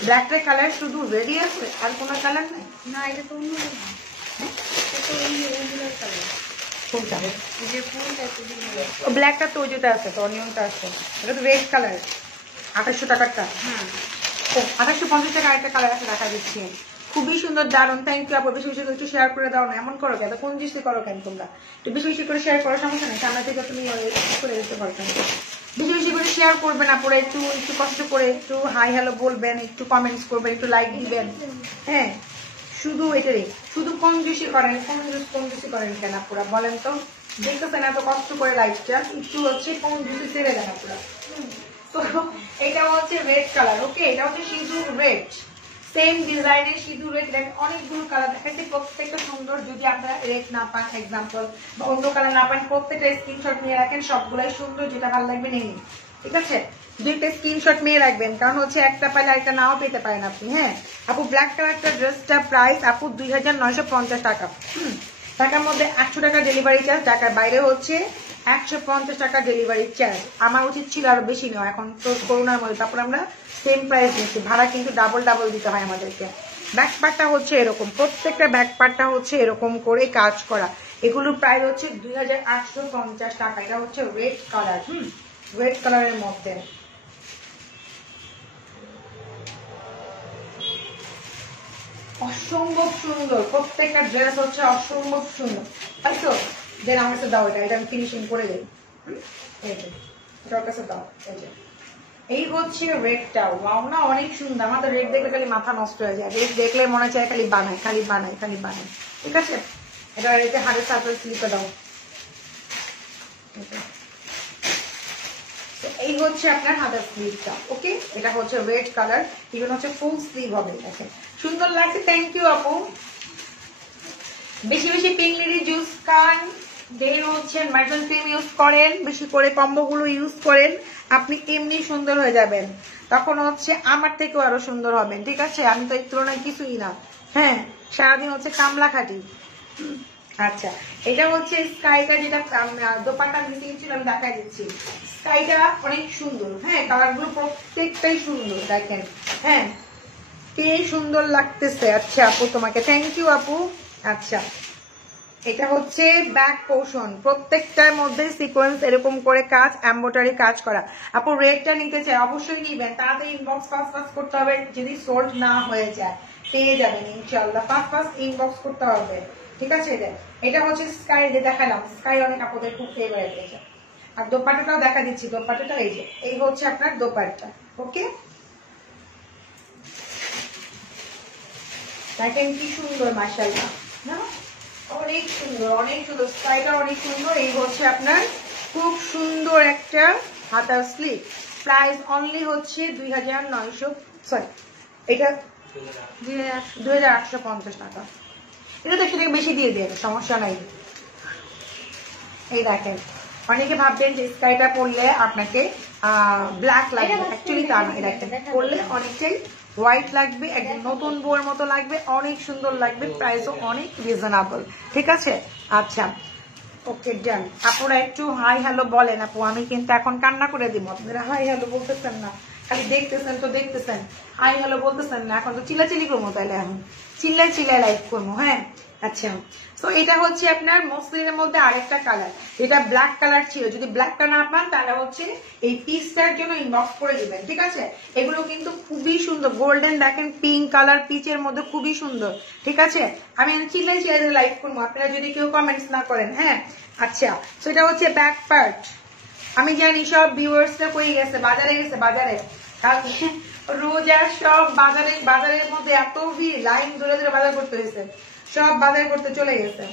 ব্ল্যাকটার কালার শুধু রেডি আছে, আর কোনো কালার নাই? না, এটা তো অন্য কালার। কোনটা? এই যে ফুলটা তো ও ব্ল্যাকটা তো ওই যেটা আছে, তো অনিয়নটা আছে, এটা তো রেড কালার, 2800 টাকারটা। হ্যাঁ, ও 2850 টাকা আরেকটা কালার আছে, দেখা দিচ্ছি, খুবই সুন্দর, দারুণ। থ্যাংক ইউ আপু, বেশি বেশি করে একটু শেয়ার করে দাও না, এমন করো কেন, কোন জিনিস করো কেন তোমরা, একটু বেশি বেশি করে শেয়ার করার সমস্যা নেই, সামনে থেকে তুমি করে দিতে পারো। বেশি বেশি করে শেয়ার করবেন আপুরা, একটু একটু কষ্ট করে একটু হাই হ্যালো বলবেন, একটু কমেন্টস করবেন, একটু লাইক দিবেন, হ্যাঁ। শুধু এটারই, শুধু কম বেশি করেন, কম বেশি করেন কেন আপুরা বলেন তো, দেখতেছেন এত কষ্ট করে লাইফটা, একটু হচ্ছে কম বেশি ছেড়ে দেন আপুরা। তো এটা হচ্ছে রেড কালার, ওকে। এটা হচ্ছে সিঁদুর রেড, সেম ডিজাইনের সিঁদুর রেড। অনেকগুলো কালার দেখাচ্ছি, প্রত্যেকটা সুন্দর। যদি আপনারা রেড না পান, এক্সাম্পল, বা অন্য কালার না পান, প্রত্যেকটা স্ক্রিনশট নিয়ে রাখেন, সবগুলাই সুন্দর, যেটা ভালো লাগবে নিয়ে নিন, ঠিক আছে, দুইটা স্ক্রিনশট নিয়ে রাখবেন, কারণ হচ্ছে একটা পাইলে একটা নাও পেতে পারেন আপনি। হ্যাঁ আপু, ব্ল্যাক কালারটা ড্রেসটা প্রাইস আপু 2950 টাকা। ঢাকার মধ্যে 800 টাকা ডেলিভারি চার্জ, ঢাকার বাইরে হচ্ছে 150 টাকা ডেলিভারি চার্জ। আমার উচিত ছিল আরো বেশি নেওয়া, এখন তো করোনার মধ্যে, তারপর আমরা সেম প্রাইস দিচ্ছি, ভাড়া কিন্তু ডাবল দিতে হয় আমাদেরকে। ব্যাক পার্টটা হচ্ছে এরকম, প্রত্যেকটা ব্যাক পার্টটা হচ্ছে এরকম করে কাজ করা। এগুলোর প্রাইস হচ্ছে 2850 টাকা। এটা হচ্ছে রেড কালার, রেড কালারের মধ্যে। অসম্ভব সুন্দর, প্রত্যেকটা ড্রেস হচ্ছে অসম্ভব সুন্দর, তাই তো? দেন আমার কাছে দাও, এটা আমি ফিনিশিং করে দিই। এই যে এটার কাছে দাও, এই যে এই হচ্ছে রেডটা। ওয়াও না, অনেক সুন্দর। আমার তো রেড দেখলে খালি মাথা নষ্ট হয়ে যায়, রেড দেখলে মনে চায় খালি বানাই, খালি বানাই, খালি বানাই। ঠিক আছে, এটা এতে হাতের সাথে স্লিপে দাও। এই হচ্ছে আপনার হাতের স্লিভটা। ওকে, এটা হচ্ছে রেড কালার, এগুলো হচ্ছে ফুল স্লিভ হবে। দেখেন সুন্দর লাগছে, থ্যাংক ইউ আপু। বেশি বেশি পিঙ্ক লিলি জুস খান, দেন হচ্ছে ম্যাটন ক্রিম ইউজ করেন, বেশি করে কম্বো গুলো ইউজ করেন, আপনি এমনি সুন্দর হয়ে যাবেন, তখন হচ্ছে আমার থেকেও আরো সুন্দর হবেন। ঠিক আছে, আমি তো এই তুলনায় কিছুই না। হ্যাঁ, সারাদিন হচ্ছে কামলা খাটি। আচ্ছা, এটা হচ্ছে স্কাইটা, যেটা দোপাট্টা ছিল আমি দেখা দিচ্ছি। স্কাইটা অনেক সুন্দর, হ্যাঁ কালার গুলো প্রত্যেকটাই সুন্দর, দেখেন। হ্যাঁ, কি সুন্দর লাগতেছে। আচ্ছা আপু, তোমাকে থ্যাংক ইউ আপু। আচ্ছা, এটা হচ্ছে ব্যাক পোর্শন, প্রত্যেকটার মধ্যে সিকোয়েন্স এরকম করে কাজ, এমব্রয়ডারি কাজ করা। আপু রেডটা নিতে চাই, অবশ্যই নিবেন, তাড়াতাড়ি ইনবক্স ফাস্ট করতে হবে, যদি সোল্ড না হয়ে যায় পেয়ে যাবেন ইনশাআল্লাহ, ফাস্ট ইনবক্স করতে হবে। ঠিক আছে, এটা হচ্ছে স্কাই, যে দেখালাম, স্কাই অনেক আপনাদের খুব ফেভারিট। এটা আর দোপাট্টাটাও দেখা দিচ্ছি, দোপাট্টাটা এই যে, এই হচ্ছে আপনার দোপাট্টা। ওকে, দেখেন কি সুন্দর, মাশাআল্লাহ না, অনেক সুন্দর, অনেক সুন্দর, স্কাইটা অনেক সুন্দর। এই হচ্ছে আপনার খুব সুন্দর একটা হাতার স্লিভ, প্রাইস অনলি হচ্ছে 2900, সরি এটা 2850 টাকা। এটা তো সেটাকে বেশি দিয়ে দেন, সমস্যা নাই। এই দেখেন, অনেকে ভাববেন যে স্কাইটা পরলে আপনাকে ব্ল্যাক লাগবে, অ্যাকচুয়ালি তা না। দেখেন পরলে অনেকটাই হোয়াইট লাগবে, একদম নতুন বউয়ের মতো লাগবে, অনেক সুন্দর লাগবে, প্রাইসও অনেক রিজনেবল। ঠিক আছে, আচ্ছা ওকে ডান। আপনারা একটু হাই হ্যালো বলেন আপু, আমি কিন্তু এখন কান্না করে দিব। আপনারা হাই হ্যালো বলতেছেন না, খালি দেখতেছেন তো দেখতেছেন, হাই হ্যালো বলতেছেন না। এখন তো চিল্লাচিল্লি করবো, তাহলে এখন চিল্লাই লাইভ করবো। হ্যাঁ আচ্ছা, তো এটা হচ্ছে আপনার মসলিনের মধ্যে আরেকটা কালার, এটা ব্ল্যাক কালার ছিল, যদি ব্ল্যাকটা না পান তাহলে হচ্ছে এই পিসটার জন্য ইনবক্স করে দিবেন। ঠিক আছে, এগুলো কিন্তু খুবই সুন্দর, গোল্ডেন, দেখেন পিঙ্ক কালার, পিচের মধ্যে খুবই সুন্দর। ঠিক আছে, আমি চিল্লাই লাইভ করবো, আপনারা যদি কেউ কমেন্টস না করেন। হ্যাঁ আচ্ছা, তো এটা হচ্ছে ব্যাক পার্ট। আমি জানি সব ভিউয়ার্সরা কই গেছে, বাজারে গেছে, বাজারে কালকে রোজা, সব বাজারের মধ্যে এত ভিড়, লাইন ধরে ধরে বাজার করতে হয়েছে, সব বাজার করতে চলে গেছে।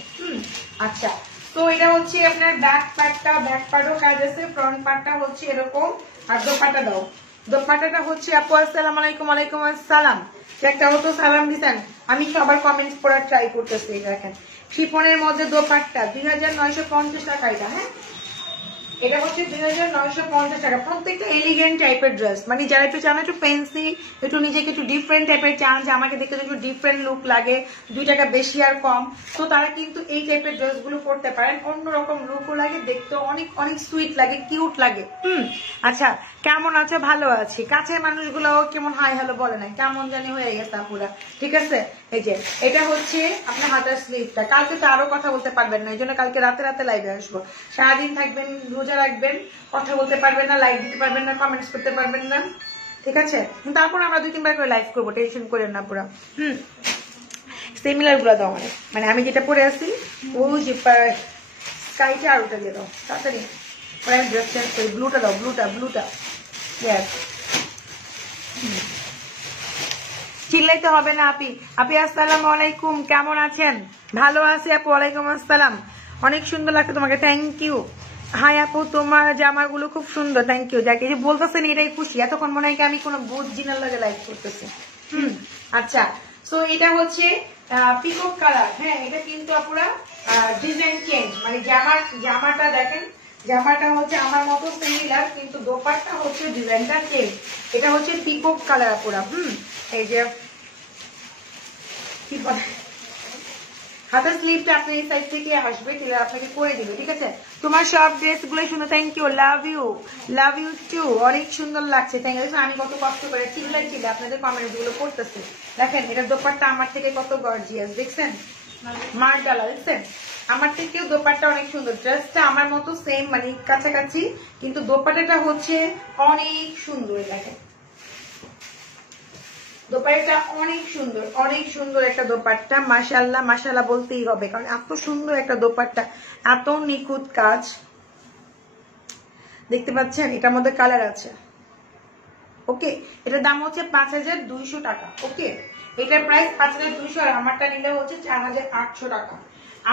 আচ্ছা, তো এটা হচ্ছে আপনার ব্যাক পার্টটা, ব্যাক পার্টও কাজ আছে, ফ্রন্ট পার্টটা হচ্ছে এরকম। আর দোপাট্টা দাও, দোপাট্টাটা হচ্ছে আপু আসসালামু আলাইকুম। ওয়ালাইকুম আসসালাম, একটা তো সালাম দিতেন, আমি সবার কমেন্টস পড়ার ট্রাই করতেছি। দেখেন শিফনের মধ্যে দোপাট্টা 2950 টাকা এটা। হ্যাঁ, এটা হচ্ছে 2950 টাকা। প্রত্যেকটা এলিগেন্ট টাইপের ড্রেস, মানে যারা একটু চান একটু ফ্যান্সি, একটু নিজেকে একটু ডিফারেন্ট টাইপের চান, যে আমাকে দেখতে একটু ডিফারেন্ট লুক লাগে, 2 টাকা বেশি আর কম, তো তারা কিন্তু এই টাইপের ড্রেস গুলো পরতে পারেন। অন্যরকম লুকও লাগে, দেখতে অনেক অনেক সুইট লাগে, কিউট লাগে। আচ্ছা, কেমন আছো? ভালো আছি। কাছের মানুষগুলো কেমন হাই হ্যালো বলে নাই, কেমন জানি হয়ে গেছে পুরা। ঠিক আছে, এই যে এটা হচ্ছে আপনার হাতার স্লিভটা। কালকে তো আরো কথা বলতে পারবেন না, এই জন্য কালকে রাতে লাইভে আসবো। সারাদিন থাকবেন, রোজা রাখবেন, কথা বলতে পারবেন না, লাইভ দিতে পারবেন না, কমেন্টস করতে পারবেন না। ঠিক আছে, তারপর আমরা 2-3 বার করে লাইভ করবো, টেনশন করেন না পুরা। সিমিলার গুলো দাও, মানে আমি যেটা পরে আসি ওই যে স্কাইটা আর ওটা দিয়ে দাও তাড়াতাড়ি। ড্রেস চেঞ্জ করি, ব্লুটা দাও, ব্লুটা। ইয়েস, চিল্লাইতে হবে না। আপি আসসালামু আলাইকুম, কেমন আছেন? ভালো আছি আপু, ওয়ালাইকুম আসসালাম। অনেক সুন্দর লাগছে তোমাকে, থ্যাংক ইউ। হাই আপু, তোমার জামাগুলো খুব সুন্দর, থ্যাংক ইউ। যাকে যে বলতেছেন এটাই খুশি, এতক্ষণ মনে হয় আমি কোনো বুঝ জিনার লাগে লাইভ করতেছি। আচ্ছা, তো এটা হচ্ছে পিকক কালার। হ্যাঁ, এটা কিন্তু আপুরা ডিজাইন চেঞ্জ, মানে জামাটা দেখেন জামাটা হচ্ছে আমার মতো সিমিলার, কিন্তু দোপাট্টা হচ্ছে ডিজাইনটা চেঞ্জ। এটা হচ্ছে পিকক কালার পুরা। এই যে কি বলে, হাতের স্লিভটা আপনি এই সাইড থেকে আসবে, টেলার আপনাকে করে দিবে, ঠিক আছে। তোমার সব ড্রেস গুলো শুনে thank you, love you too, অনেক সুন্দর লাগছে, থ্যাংক ইউ। আমি কত কষ্ট করে চিল্লে আপনাদের কমেন্ট গুলো করতেছি। দেখেন এটা দোপাট্টা আমার থেকে কত গর্জিয়াস, দেখছেন মার্ডালা, দেখছেন আমার থেকেও দোপাট্টা অনেক সুন্দর। ড্রেসটা আমার মতো সেম, মানে কাছাকাছি, কিন্তু দোপাট্টাটা হচ্ছে অনেক সুন্দর। দেখেন দোপাট্টা অনেক সুন্দর, অনেক সুন্দর একটা দোপাট্টা। মাশাআল্লাহ মাশাআল্লাহ বলতেই হবে, কারণ এত সুন্দর একটা দোপাট্টা, এত নিখুঁত কাজ। দেখতে পাচ্ছেন এটার মধ্যে কালার আছে। ওকে, এটার দাম হচ্ছে 5200 টাকা। ওকে, এটার প্রাইস 5200, আর আমারটা নিলে হচ্ছে 4800 টাকা।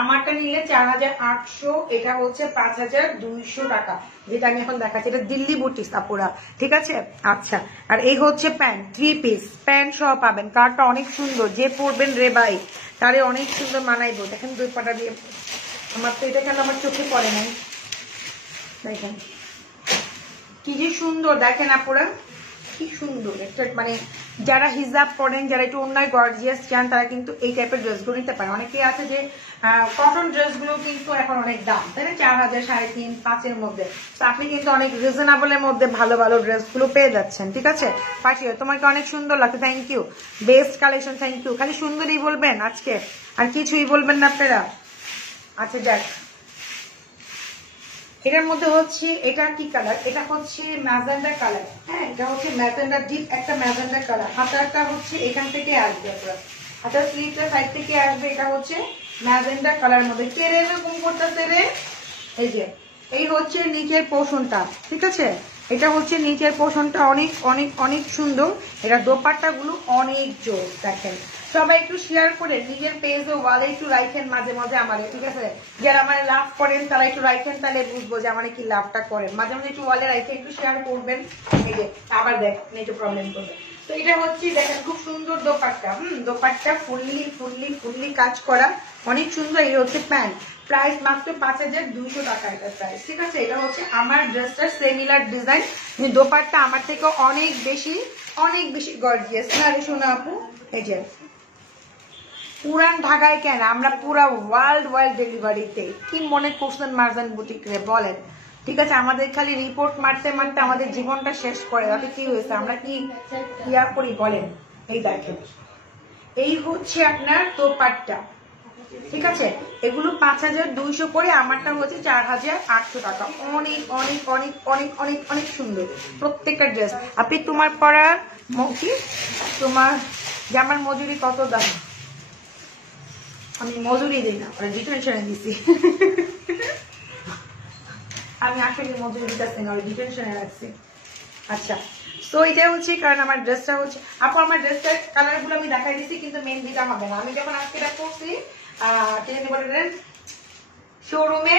আমারটা নিলে 4800, এটা হচ্ছে 5200 টাকা, যেটা আমি এখন দেখাচ্ছি। এটা দিল্লি বুটিক আপুরা, ঠিক আছে। আচ্ছা, আর এই হচ্ছে প্যান্ট, 3 পিস প্যান্ট সহ পাবেন। কালারটা অনেক সুন্দর, যে পরবেন রে ভাই তারে অনেক সুন্দর মানাইবো। দেখেন দুই পাটা দিয়ে, আমার তো এটা কেন আমার চোখে পড়ে নাই, দেখেন কি যে সুন্দর, দেখেন আপুরা কি সুন্দর একটা, মানে যারা হিজাব পরেন, যারা একটু অন্যায় গর্জিয়াস চান, তারা কিন্তু এই টাইপের ড্রেসগুলো নিতে পারে। অনেকে আছে যে কটন ড্রেসগুলো কিন্তু এখন অনেক দাম, তাই না, 4000, 3.5, 5-এর মধ্যে। তো আপনি কিন্তু অনেক রিজনেবলের মধ্যে ভালো ভালো ড্রেসগুলো পেয়ে যাচ্ছেন, ঠিক আছে। পাঠিয়ে তোমাকে অনেক সুন্দর লাগছে, thank you, best collection, thank you. খালি সুন্দরই বলবেন আজকে, আর কিছুই বলবেন না আপনারা। আচ্ছা দেখ, এটার মধ্যে হচ্ছে, এটা কি কালার, এটা হচ্ছে ম্যাজেন্ডা কালার। হ্যাঁ, এটা হচ্ছে ম্যাজেন্ডা, ডিপ একটা ম্যাজেন্ডা কালার। হাতাটা হচ্ছে এখান থেকে আসবে, আপনার হাতার স্লিভটা সাইড থেকে আসবে। এটা হচ্ছে ম্যাজেন্ডা কালার মধ্যে, তেরে এরকম করতেছে রে। এই যে এই হচ্ছে নিচের পোর্শনটা, ঠিক আছে। এটা হচ্ছে নিচের পোর্শনটা, অনেক অনেক অনেক সুন্দর। এটা দোপাট্টা গুলো অনেক জোর। দেখেন সবাই একটু শেয়ার করে নিজের পেজে ওয়ালে একটু রাখেন মাঝে মাঝে আমারে, ঠিক আছে। যারা আমার লাভ করেন তারা একটু রাখেন, তাহলে বুঝবো যে আমার কি লাভটা করেন। মাঝে মাঝে একটু ওয়ালে রাখে, একটু শেয়ার করবেন। এই যে আবার দেখেন একটু প্রবলেম করবে। তো এটা হচ্ছে দেখেন খুব সুন্দর দোপাট্টা। দোপাট্টা ফুললি কাজ করা, অনেক সুন্দর। এই হচ্ছে প্যান্ট, প্রাইস মাত্র 5200 টাকা এটা প্রাইস, ঠিক আছে। এটা হচ্ছে আমার ড্রেসটার সিমিলার ডিজাইন, দোপাট্টা আমার থেকে অনেক বেশি গর্জিয়াস না রে সোনা আপু। এই যে পুরান ঢাকায় কেন, আমরা পুরা ওয়ার্ল্ড ডেলিভারিতে। কি মনে করছেন মারজান বুটিক রে বলেন, ঠিক আছে। আমাদের খালি রিপোর্ট মারতে মারতে আমাদের জীবনটা শেষ করে, তাতে কি হয়েছে, আমরা কি ইয়া করি বলেন। এই দেখেন এই হচ্ছে আপনার দোপাট্টা, ঠিক আছে। এগুলো 5200 করে, আমারটা হচ্ছে 4800 টাকা। অনেক অনেক অনেক অনেক অনেক অনেক সুন্দর প্রত্যেকটা ড্রেস। আপনি তোমার পরার কি, তোমার জামার মজুরি কত দাম? আমি মজুরি দিই না, ডিটেনশনে দিছি। আমি আসলে মজুরি দিতেছি না, ডিটেনশনে রাখছি। আচ্ছা, তো এটা হচ্ছে কারণ আমার ড্রেসটা হচ্ছে আপু, আমার ড্রেসটার কালার গুলো আমি দেখাই দিচ্ছি, কিন্তু মেন দিটা হবে না। আমি যখন আজকে এটা করছি শোরুমে,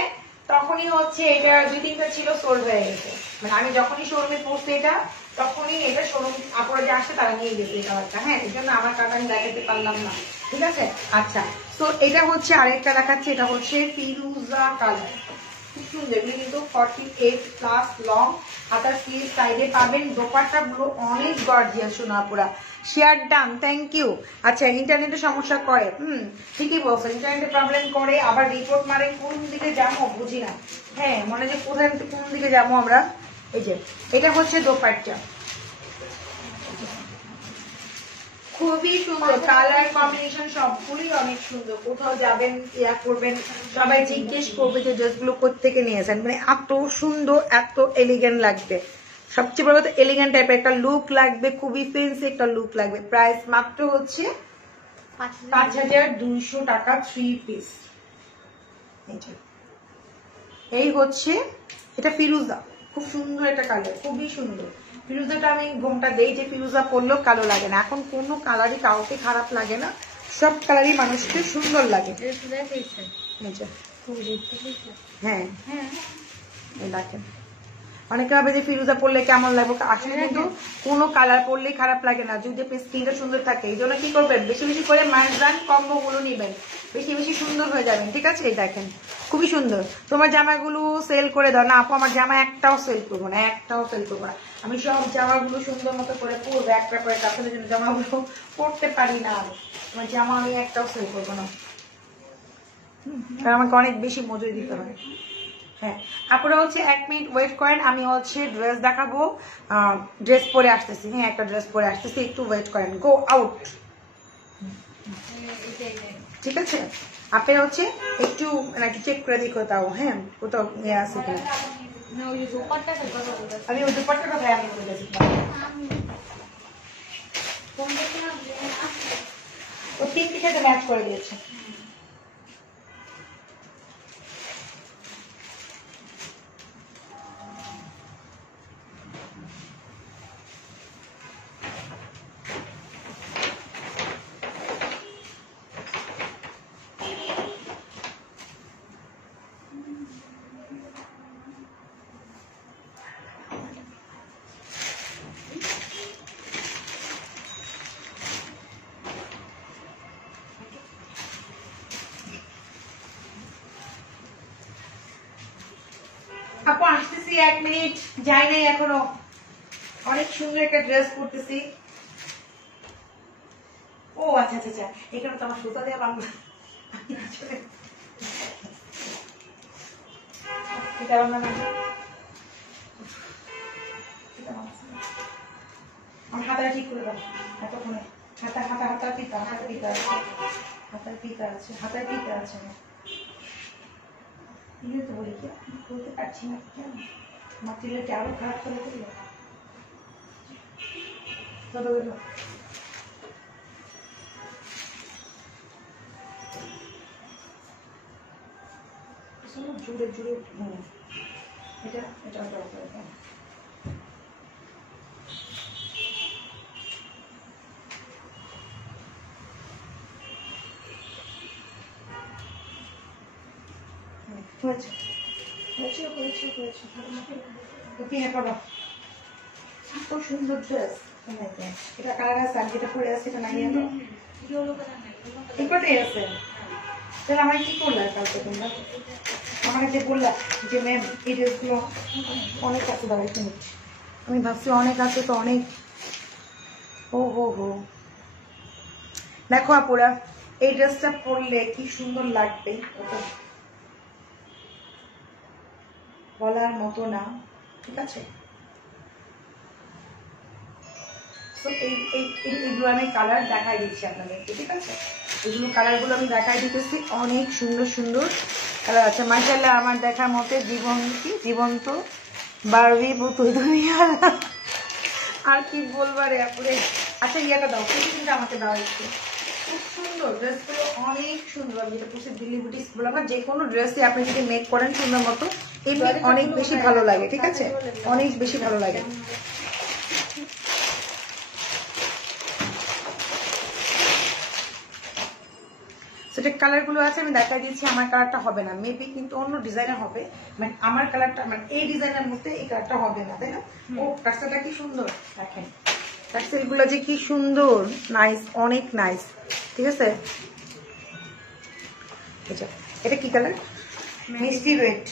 তখনই হচ্ছে এটা 2-3টা ছিল সোল্ড হয়ে গেছে। মানে আমি যখনই শোরুমে পড়ছি এটা, তখনই এটা শোরুম আপুরা যে আসছে তারা নিয়ে গেছে এই কালারটা। হ্যাঁ, এই জন্য আমার কালার আমি দেখাতে পারলাম না, ঠিক আছে। আচ্ছা, তো এটা হচ্ছে আরেকটা দেখাচ্ছে, এটা হচ্ছে ফিরোজা কালার, খুব সুন্দর। এগুলো কিন্তু 48+ লং, হাতার স্লিভ সাইডে পাবেন। দোপাট্টা গুলো অনেক গর্জিয়াস সোনা আপুরা। Share done, thank you. আচ্ছা, ইন্টারনেটে সমস্যা করে, ঠিকই বলছেন, ইন্টারনেটে প্রবলেম করে, আবার রিপোর্ট মারে। কোন দিকে যাবো বুঝি না। হ্যাঁ, মনে যে কোথায় কোন দিকে যাবো আমরা। এই যে এটা হচ্ছে দোপাট্টা, খুবই সুন্দর কালার কম্বিনেশন, সবগুলোই অনেক সুন্দর। কোথাও যাবেন, ইয়া করবেন, সবাই জিজ্ঞেস করবে যে ড্রেসগুলো কোত্থেকে নিয়েছেন। মানে এত সুন্দর, এত এলিগেন্ট লাগবে। সবচেয়ে বড় কথা এলিগেন্ট টাইপের একটা লুক লাগবে, খুবই ফেন্সি একটা লুক লাগবে। প্রাইস মাত্র হচ্ছে 5200 টাকা, 3 পিস। এই হচ্ছে এটা ফিরোজা, খুব সুন্দর একটা কালার, খুবই সুন্দর। ফিরোজাটা আমি ঘুমটা দেই যে ফিরোজা পরলেও কালো লাগে না। এখন কোনো কালারই কাউকে খারাপ লাগে না, সব কালারই মানুষকে সুন্দর লাগে। হ্যাঁ হ্যাঁ, দেখেন অনেকে ভাবে যে ফিরোজা পরলে কেমন লাগবে, আসলে কিন্তু কোনো কালার পরলেই খারাপ লাগে না যদি আপনি স্কিনটা সুন্দর থাকে। এই জন্য কি করবেন, বেশি বেশি করে মাইন্ড ব্র্যান্ড কম্বো গুলো নিবেন, বেশি বেশি সুন্দর হয়ে যাবেন। ঠিক আছে, এই দেখেন খুবই সুন্দর। তোমার জামাগুলো সেল করে দাও না আপু, আমার জামা একটাও সেল করবো না, একটাও সেল করবো না। আমি সব জামাগুলো সুন্দর মতো করে পরবো, একটা করে কাপড়ের জন্য জামাগুলো পরতে পারি না। আমার জামা আমি একটাও সেল করবো না, কারণ আমাকে অনেক বেশি মজুরি দিতে হয়। হ্যাঁ, আপনারা হচ্ছে 1 মিনিট ওয়েট করেন, আমি হচ্ছে ড্রেস দেখাবো, ড্রেস পরে আসতেছি। হ্যাঁ, একটা ড্রেস পরে আসতেছি, একটু ওয়েট করেন। Go out. ঠিক আছে, আপনারা হচ্ছে একটু চেক করে দেখো তাও। হ্যাঁ, কোথাও ইয়ে আছে কিনা। আমি ওই দুপাট্টাটা ভাই আমি বলে গেছি, ও 3টি সাথে ম্যাচ করে দিয়েছে। আপু আসতেছি, 1 মিনিট, যাই নাই এখনো। অনেক সুন্দর একটা ড্রেস পরতেছি। ও আচ্ছা আচ্ছা আচ্ছা, এখানে তো আমার সুতা দেওয়া বাংলা। আমার হাতাটা ঠিক করে দাও এতক্ষণে। হাতা হাতা হাতা পিতা, হাতা পিতা আছে, হাতার পিতা আছে, হাতার পিতা আছে। তো বলি কি বলতে পারছি না কেন, আমার চুলটা আরো খারাপ করে দিল। জুড়ে জুড়ে এটা এটা হয়েছে হয়েছে হয়েছে হয়েছে। এত সুন্দর ড্রেস, এটা কালার আছে, আমি যেটা পরে আছে এটা নাই। এটাই আছে, তাহলে আমার কি করলে কালকে তোমরা আমাকে যে বললা যে ম্যাম এই ড্রেসগুলো অনেক আছে, দাঁড়াই মিনিট, আমি ভাবছি অনেক আছে তো অনেক। ও হো হো, দেখো আপুরা এই ড্রেসটা পরলে কি সুন্দর লাগবে, ওটা বলার মতো না। ঠিক আছে, এইগুলো আমি কালার দেখাই দিচ্ছি আপনাদেরকে। ঠিক আছে, এগুলো কালারগুলো আমি দেখাই দিতেছি, অনেক সুন্দর সুন্দর কালার আছে মাশাআল্লাহ। আমার দেখার মতে জীবন্ত বারবি পুতুল দুনিয়া, আর কি বলবারে আপনি। আচ্ছা ইয়েটা দাও, কিন্তু আমাকে দাও একটু। খুব সুন্দর ড্রেসগুলো, অনেক সুন্দর। আমি যেটা বলছি দিল্লি বুটিক্স বলে, আমার যে কোনো ড্রেসই আপনি যদি মেক করেন সুন্দর মতো এমনি অনেক বেশি ভালো লাগে। ঠিক আছে, অনেক বেশি ভালো লাগে। সেটা কালারগুলো আছে আমি দেখাই দিচ্ছি। আমার কালারটা হবে না মেবি, কিন্তু অন্য ডিজাইনের হবে। মানে আমার কালারটা মানে এই ডিজাইনের মধ্যে এই কালারটা হবে না, তাই না? ও টার্সেলটা কি সুন্দর দেখেন, টার্সেলগুলো যে কি সুন্দর, নাইস, অনেক নাইস। ঠিক আছে, এটা কি কালার? মিষ্টি রেড।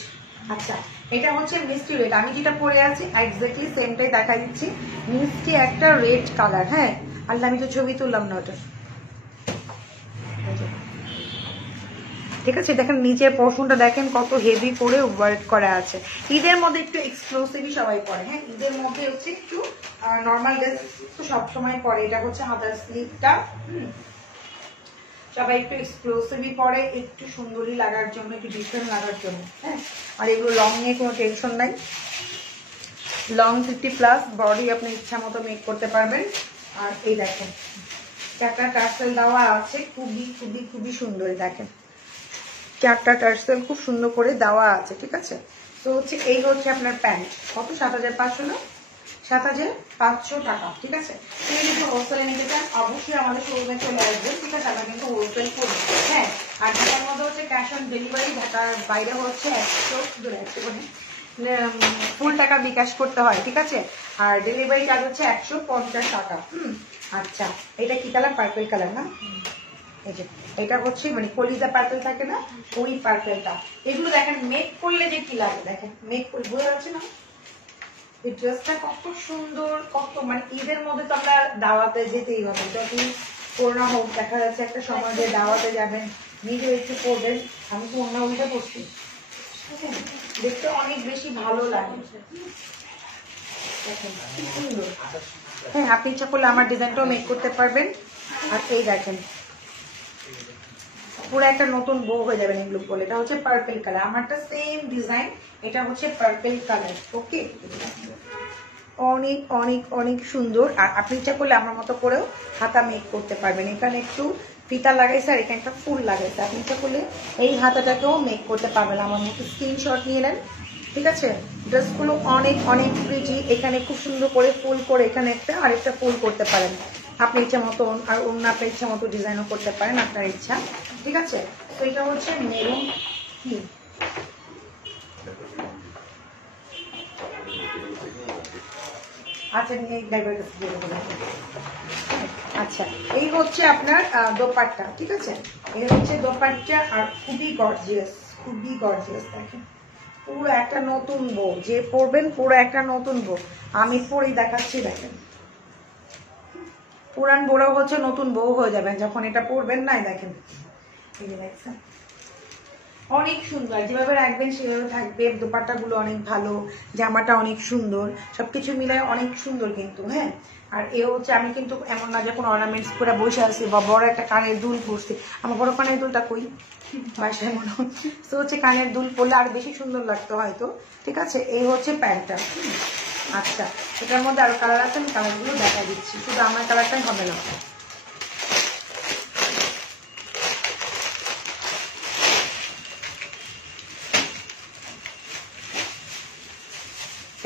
আচ্ছা, এটা হচ্ছে মিষ্টি রেড। আমি যেটা পরে আছি এক্স্যাক্টলি সেমটাই দেখা দিচ্ছি, মিষ্টি একটা রেড কালার। হ্যাঁ, আল্লাহ আমি তো ছবি তুললাম না ওটা। ঠিক আছে, দেখেন নিচের পোর্শনটা দেখেন কত হেভি করে ওয়ার্ক করা আছে। ঈদের মধ্যে একটু এক্সক্লুসিভই সবাই পরে। হ্যাঁ, ঈদের মধ্যে হচ্ছে একটু নর্মাল ড্রেস তো সবসময় পরে। এটা হচ্ছে হাতার স্লিভটা, সবাই একটু এক্সক্লুসিভই পরে, একটু সুন্দরী লাগার জন্য, একটু ডিফারেন্ট লাগার জন্য। হ্যাঁ, আর এগুলো লং নিয়ে কোনো টেনশন নাই। লং 50+ বডি আপনি ইচ্ছা মতো মেক করতে পারবেন। আর এই দেখেন একটা টার্সেল দেওয়া আছে, খুবই খুবই খুবই সুন্দর। দেখেন চারটা টার্সেল খুব সুন্দর করে দেওয়া আছে। ঠিক আছে, তো হচ্ছে এই হচ্ছে আপনার প্যান্ট। কত? 7500 না, 7500 টাকা। ঠিক আছে, তুমি যদি হোলসেলে নিতে চান অবশ্যই আমাদের শোরুমে চলে আসবেন। ঠিক আছে, আমরা কিন্তু হোলসেল করি। হ্যাঁ, আর ঢাকার মধ্যে হচ্ছে ক্যাশ অন ডেলিভারি, ঢাকার বাইরে হচ্ছে ফুল টাকা বিকাশ করতে হয়, ঠিক আছে। আর ডেলিভারি চার্জ হচ্ছে 150 টাকা। আচ্ছা, এটা কি কালার? পার্পল কালার না? এই যে এটা হচ্ছে মানে কলিজা পার্পল থাকে না, ওই পার্পলটা। এগুলো দেখেন মেক করলে যে কি লাগে, দেখেন মেক করে বোঝা যাচ্ছে না এই ড্রেসটা কত সুন্দর, কত মানে ঈদের মধ্যে তো আমরা দাওয়াতে যেতেই হবে, যতই করোনা হোক। দেখা যাচ্ছে একটা সময় যে দাওয়াতে যাবেন, নিজে একটু পরবেন। আমি তো অন্য উল্টে পড়ছি, দেখতে অনেক বেশি ভালো লাগে। দেখেন কি সুন্দর। হ্যাঁ, আপনি ইচ্ছা করলে আমার ডিজাইনটাও মেক করতে পারবেন। আর এই দেখেন পুরো একটা নতুন বউ হয়ে যাবেন এগুলো বলে। এটা হচ্ছে পার্পল কালার, আমারটা সেম ডিজাইন, এটা হচ্ছে পার্পল কালার। ওকে, অনেক অনেক অনেক সুন্দর। আর আপনি ইচ্ছা করলে আমার মতো করেও হাতা মেক করতে পারবেন। এখানে একটু ফিতা লাগাইছে আর এখানে একটা ফুল লাগাইছে। আপনি ইচ্ছা করলে এই হাতাটাকেও মেক করতে পারবেন। আমার মতো স্ক্রিনশট নিয়ে নেন, ঠিক আছে। ড্রেসগুলো অনেক অনেক প্রিটি। এখানে খুব সুন্দর করে ফুল করে এখানে একটা আরেকটা ফুল করতে পারেন আপনি ইচ্ছা মতো, আর অন্য আপনার ইচ্ছা মতো ডিজাইনও করতে পারেন, আপনার ইচ্ছা, ঠিক আছে। তো এটা হচ্ছে মেরুন কি, আচ্ছা আচ্ছা, এই হচ্ছে আপনার দোপাট্টা, ঠিক আছে। এই হচ্ছে দোপাট্টা, আর খুবই গর্জিয়াস, খুবই গর্জিয়াস। দেখেন পুরো একটা নতুন বউ, যে পরবেন পুরো একটা নতুন বউ। আমি পরেই দেখাচ্ছি, দেখেন পুরান বউরাও হচ্ছে নতুন বউ হয়ে যাবেন যখন এটা পরবেন। নাই দেখেন অনেক সুন্দর, যেভাবে রাখবেন সেভাবে থাকবে। দোপাট্টা গুলো অনেক ভালো, জামাটা অনেক সুন্দর, সবকিছু মিলায় অনেক সুন্দর কিন্তু। হ্যাঁ, আর এ হচ্ছে আমি কিন্তু এমন না যে কোনো অর্নামেন্টস করে বসে আছি বা বড় একটা কানের দুল পরছি। আমার বড় কানের দুলটা কই বাসায় মনে হচ্ছে, তো হচ্ছে কানের দুল পরলে আর বেশি সুন্দর লাগতো হয়তো, ঠিক আছে। এই হচ্ছে প্যান্টটা। আচ্ছা, এটার মধ্যে আরো কালার আছে, আমি কালারগুলো দেখা দিচ্ছি, শুধু আমার কালারটাই হবে না।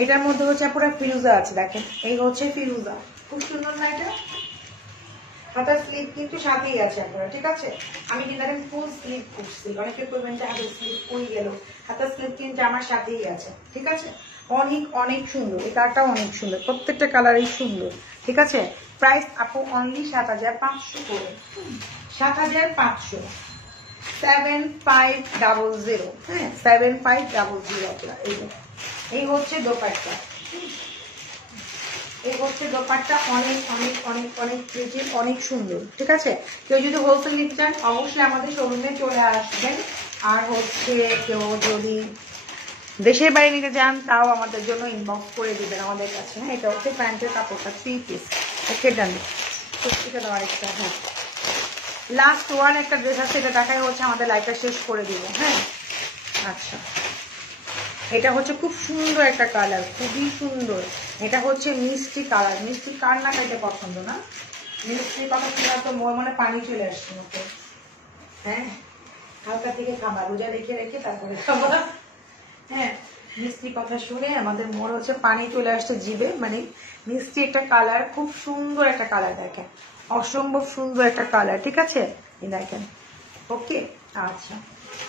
এটার মধ্যে হচ্ছে পুরো ফিরুজা আছে, দেখেন এই হচ্ছে ফিরুজা, খুব সুন্দর না এটা। হাতার স্লিপ কিন্তু সাথেই আছে আপনারা, ঠিক আছে। আমি কিন্তু দেখেন ফুল স্লিপ করছি, অনেকে করবেন যে হাতের স্লিপ কই গেল, হাতার স্লিপ কিন্তু আমার সাথেই আছে, ঠিক আছে। অনেক অনেক সুন্দর, এই কালারটাও অনেক সুন্দর, প্রত্যেকটা কালারই সুন্দর, ঠিক আছে। প্রাইস আপু অনলি 7500 করে, 7500, 7500। হ্যাঁ, 7500। এই হচ্ছে দোপাট্টা, এই হচ্ছে দোপাট্টা, অনেক অনেক অনেক অনেক প্রিটি, অনেক সুন্দর, ঠিক আছে। কেউ যদি হোলসেল নিতে চান অবশ্যই আমাদের শোরুমে চলে আসবেন। আর হচ্ছে কেউ যদি দেশের বাইরে নিতে চান তাও আমাদের জন্য ইনবক্স করে দিবেন আমাদের কাছে। হ্যাঁ, এটা হচ্ছে প্যান্টের কাপড়টা 3 পিস। ওকে, ডান। এটা দেওয়ার একটা, হ্যাঁ লাস্ট ওয়ান একটা ড্রেস আছে, এটা দেখাই হচ্ছে আমাদের লাইফটা শেষ করে দিব। হ্যাঁ, আচ্ছা, এটা হচ্ছে খুব সুন্দর একটা কালার, খুবই সুন্দর। এটা হচ্ছে মিষ্টি কালার। মিষ্টি কার না খাইতে পছন্দ না? মিষ্টির কথা শুনে তো মনে পানি চলে আসছে মতো। হ্যাঁ, হালকা থেকে খাবার রোজা রেখে রেখে তারপরে খাবার। হ্যাঁ, মিষ্টি কথা শুনে আমাদের মনে হচ্ছে পানি চলে আসছে জিভে। মানে মিষ্টি একটা কালার, খুব সুন্দর একটা কালার, দেখেন অসম্ভব সুন্দর একটা কালার, ঠিক আছে। দেখেন, ওকে, আচ্ছা।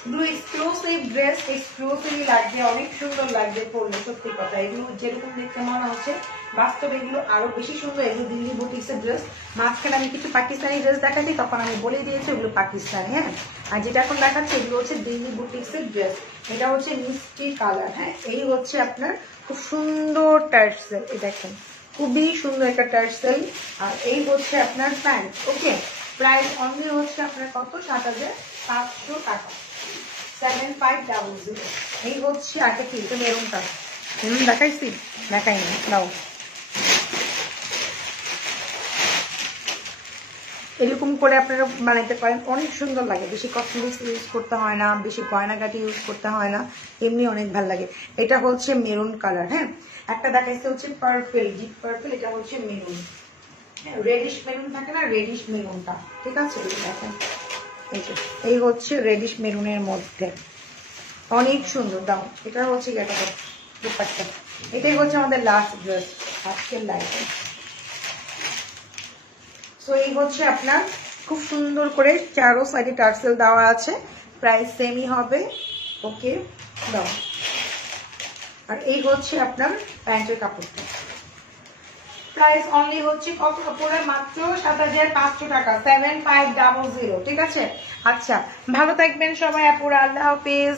এগুলো এক্সক্লুসিভ ড্রেস, এক্সক্লুসিভই লাগবে, অনেক সুন্দর লাগবে পরলে, সত্যি কথা। এগুলো যেরকম দেখতে মনে হচ্ছে বাস্তবে এগুলো আরো বেশি সুন্দর। এগুলো দিল্লি বুটিক্সের ড্রেস। মাঝখানে আমি কিছু পাকিস্তানি ড্রেস দেখাচ্ছি, তখন আমি বলে দিয়েছি এগুলো পাকিস্তানি। হ্যাঁ, আর যেটা এখন দেখাচ্ছি এগুলো হচ্ছে দিল্লি বুটিক্সের ড্রেস। এটা হচ্ছে মিষ্টি কালার। হ্যাঁ, এই হচ্ছে আপনার খুব সুন্দর টার্সেল, এই দেখেন খুবই সুন্দর একটা টার্সেল। আর এই হচ্ছে আপনার প্যান্ট। ওকে, প্রাইস অনলি হচ্ছে আপনার কত? 7500 টাকা, 7500। এই হচ্ছে আগে কি এটা মেরুনটা, মেরুন দেখাইছি, দেখাইনি, দাও। এরকম করে আপনারা বানাইতে পারেন, অনেক সুন্দর লাগে। বেশি কসমেটিক্স ইউজ করতে হয় না, বেশি গয়নাগাটি ইউজ করতে হয় না, এমনি অনেক ভালো লাগে। এটা হচ্ছে মেরুন কালার। হ্যাঁ, একটা দেখাইছে হচ্ছে পার্পল, ডিপ পার্পল, এটা হচ্ছে মেরুন। হ্যাঁ, রেডিশ মেরুন থাকে না, রেডিশ মেরুনটা, ঠিক আছে। দেখেন এই হচ্ছে রেডিশ মেরুনের মধ্যে, অনেক সুন্দর। দাও, এটা হচ্ছে দুপাট্টা। এটাই হচ্ছে আমাদের লাস্ট ড্রেস আজকের লাইফে। সো এই হচ্ছে আপনার খুব সুন্দর করে চারো সাইডে টার্সেল দেওয়া আছে, প্রাইস সেমই হবে। ওকে, দাও। আর এই হচ্ছে আপনার প্যান্টের কাপড়টা। প্রাইস অনলি হচ্ছে কত কাপড়ে? মাত্র ৭৫০০ টাকা, 7500। ঠিক আছে? আচ্ছা, ভালো থাকবেন সবাই আপুরা, আল্লাহ হাফেজ।